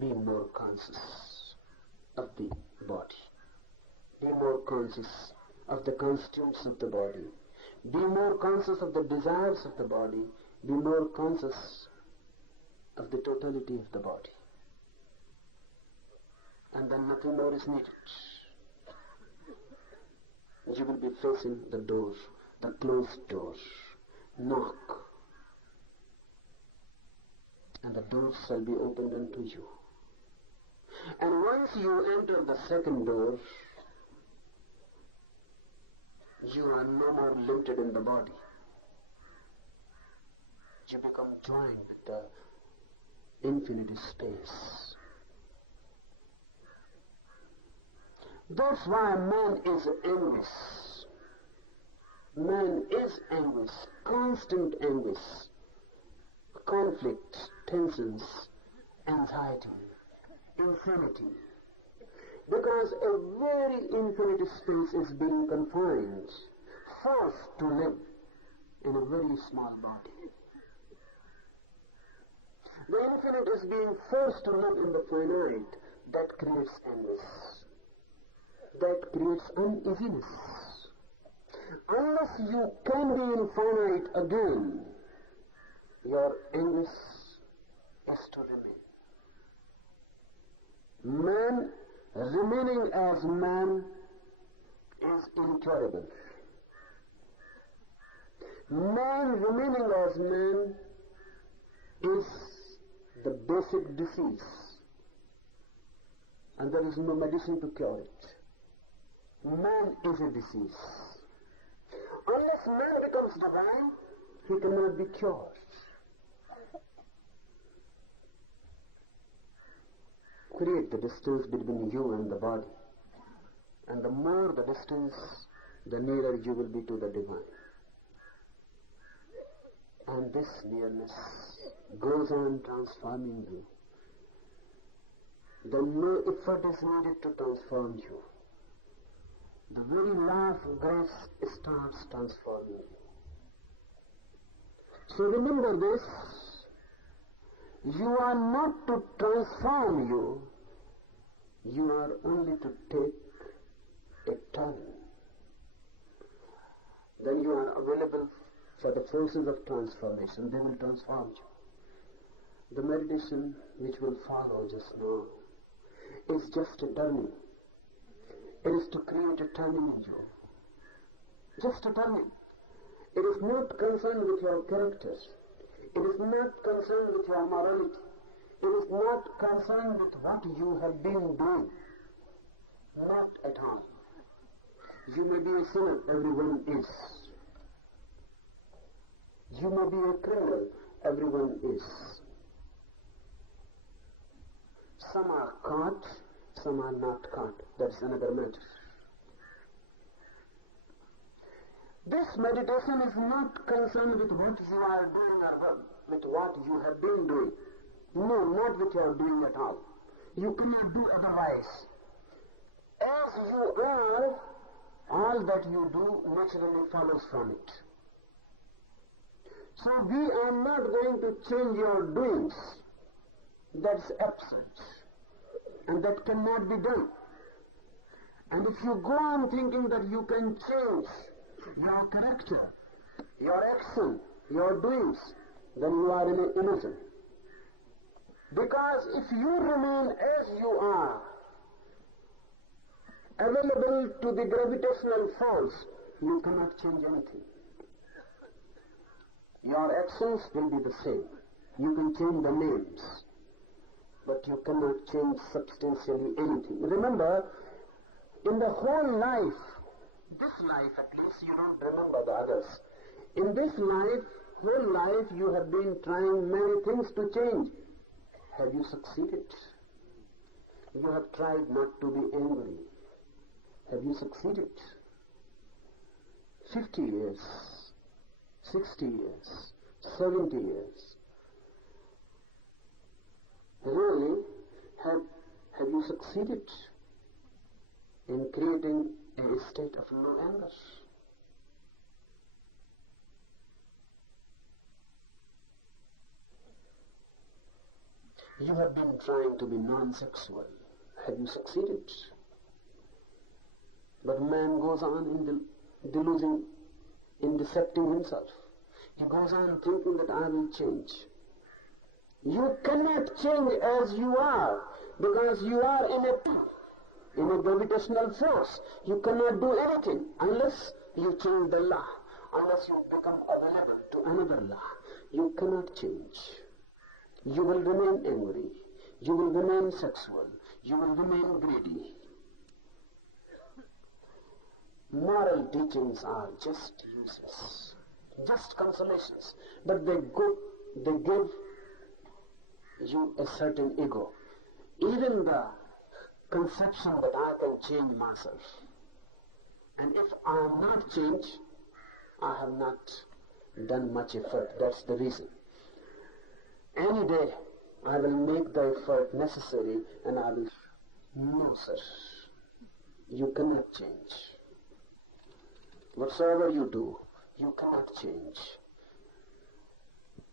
Be more conscious of the body. Be more conscious of the constituents of the body. Be more conscious of the desires of the body. Be more conscious of the totality of the body. And then nothing more is needed. You will be facing the door, the closed door. Knock. And the doors shall be opened unto you. And once you enter the second door, you are no more limited in the body. You become joined with the infinite space. That's why man is anguish. Man is anguish, constant anguish, conflict, tensions, anxiety, infinity. Because a very infinite space is being confined, forced to live in a very small body. The infinite is being forced to live in the finite. That creates anguish. That creates uneasiness. Unless you can be infinite again, your anguish is to remain. Man remaining as man is incurable. Man remaining as man is the basic disease, and there is no medicine to cure it. Man is a disease. Unless man becomes divine, he cannot be cured. Create the distance between you and the body. And the more the distance, the nearer you will be to the divine. And this nearness goes on transforming you. Then no effort is needed to transform you. The very law of grace starts transforming you. So remember this, you are not to transform you, you are only to take a turn. Then you are available for the forces of transformation, they will transform you. The meditation which will follow just now is just a turning. It is to create a turning in you. Just a turning. It is not concerned with your characters. It is not concerned with your morality. It is not concerned with what you have been doing. Not at all. You may be a sinner, everyone is. You may be a criminal, everyone is. Some are caught, some are not caught. That's another matter. This meditation is not concerned with what you are doing or with what you have been doing. No, not with your doing at all. You cannot do otherwise. As you are, all that you do naturally follows from it. So we are not going to change your doings. That's absurd. And that cannot be done. And if you go on thinking that you can change your character, your action, your doings, then you are in an illusion. Because if you remain as you are, available to the gravitational force, you cannot change anything. Your actions will be the same. You can change the names, but you cannot change substantially anything. Remember, in the whole life, this life at least, you don't remember the others. In this life, whole life, you have been trying many things to change. Have you succeeded? You have tried not to be angry. Have you succeeded? 50 years, 60 years, 70 years. Really, have you succeeded in creating a state of no anger? You have been trying to be non-sexual. Have you succeeded? But man goes on in deluding, in decepting himself. He goes on thinking that I will change. You cannot change as you are, because you are in a gravitational force. You cannot do anything unless you change the law, unless you become available to another law. You cannot change. You will remain angry. You will remain sexual. You will remain greedy. Moral teachings are just useless, just consolations, but they give you a certain ego. Even the conception that I can change myself, and if I am not changed, I have not done much effort. That's the reason. Any day I will make the effort necessary and I will... No, sir. You cannot change. Whatsoever you do, you cannot change.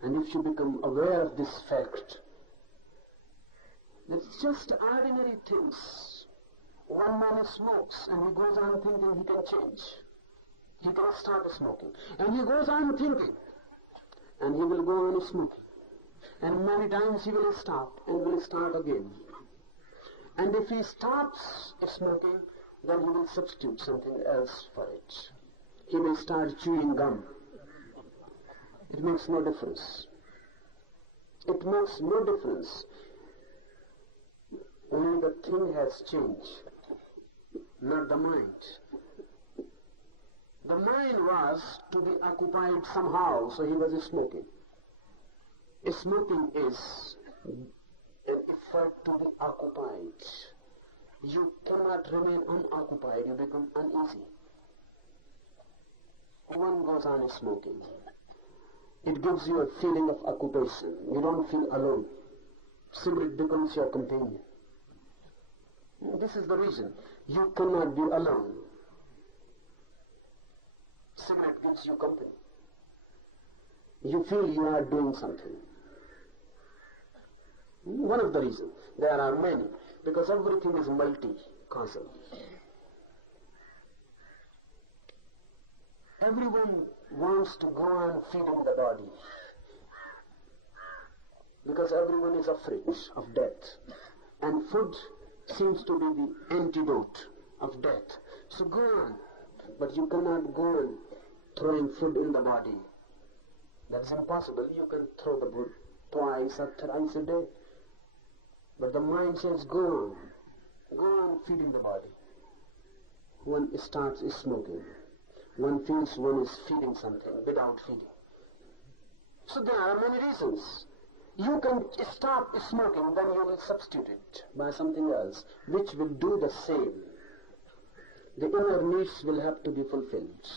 And if you become aware of this fact, it's just ordinary things. One man smokes and he goes on thinking he can change. He can start smoking. And he goes on thinking and he will go on smoking. And many times he will stop and will start again. And if he stops smoking, then he will substitute something else for it. He may start chewing gum. It makes no difference. It makes no difference. Only the thing has changed, not the mind. The mind was to be occupied somehow, so he was smoking. Smoking is an effort to be occupied. You cannot remain unoccupied, you become uneasy. One goes on smoking. It gives you a feeling of occupation. You don't feel alone. Cigarette becomes your companion. This is the reason. You cannot be alone. Cigarette gives you company. You feel you are doing something. One of the reasons. There are many. Because everything is multi-causal. Everyone wants to go on feeding the body. Because everyone is afraid of death. And food seems to be the antidote of death. So go on. But you cannot go on throwing food in the body. That's impossible. You can throw the food twice or thrice a day. But the mind says go on. Go on feeding the body. One starts smoking. One feels one is feeding something without feeding. So there are many reasons. You can stop smoking, then you will substitute it by something else, which will do the same. The inner needs will have to be fulfilled.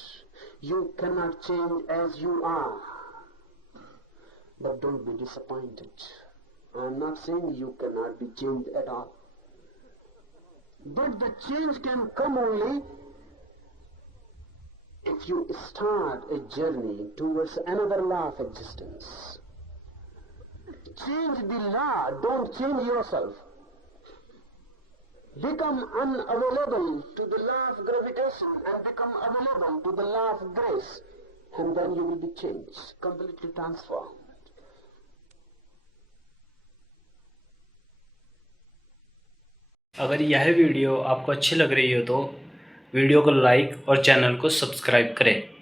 You cannot change as you are. But don't be disappointed. I am not saying you cannot be changed at all. But the change can come only if you start a journey towards another law of existence. Change the law, don't change yourself. Become unavailable to the law of gravitation and become available to the law of grace, and then you will be changed, completely transformed. अगर यह video आपको अच्छी लग रही हो तो video को like और चैनल को सब्सक्राइब करें।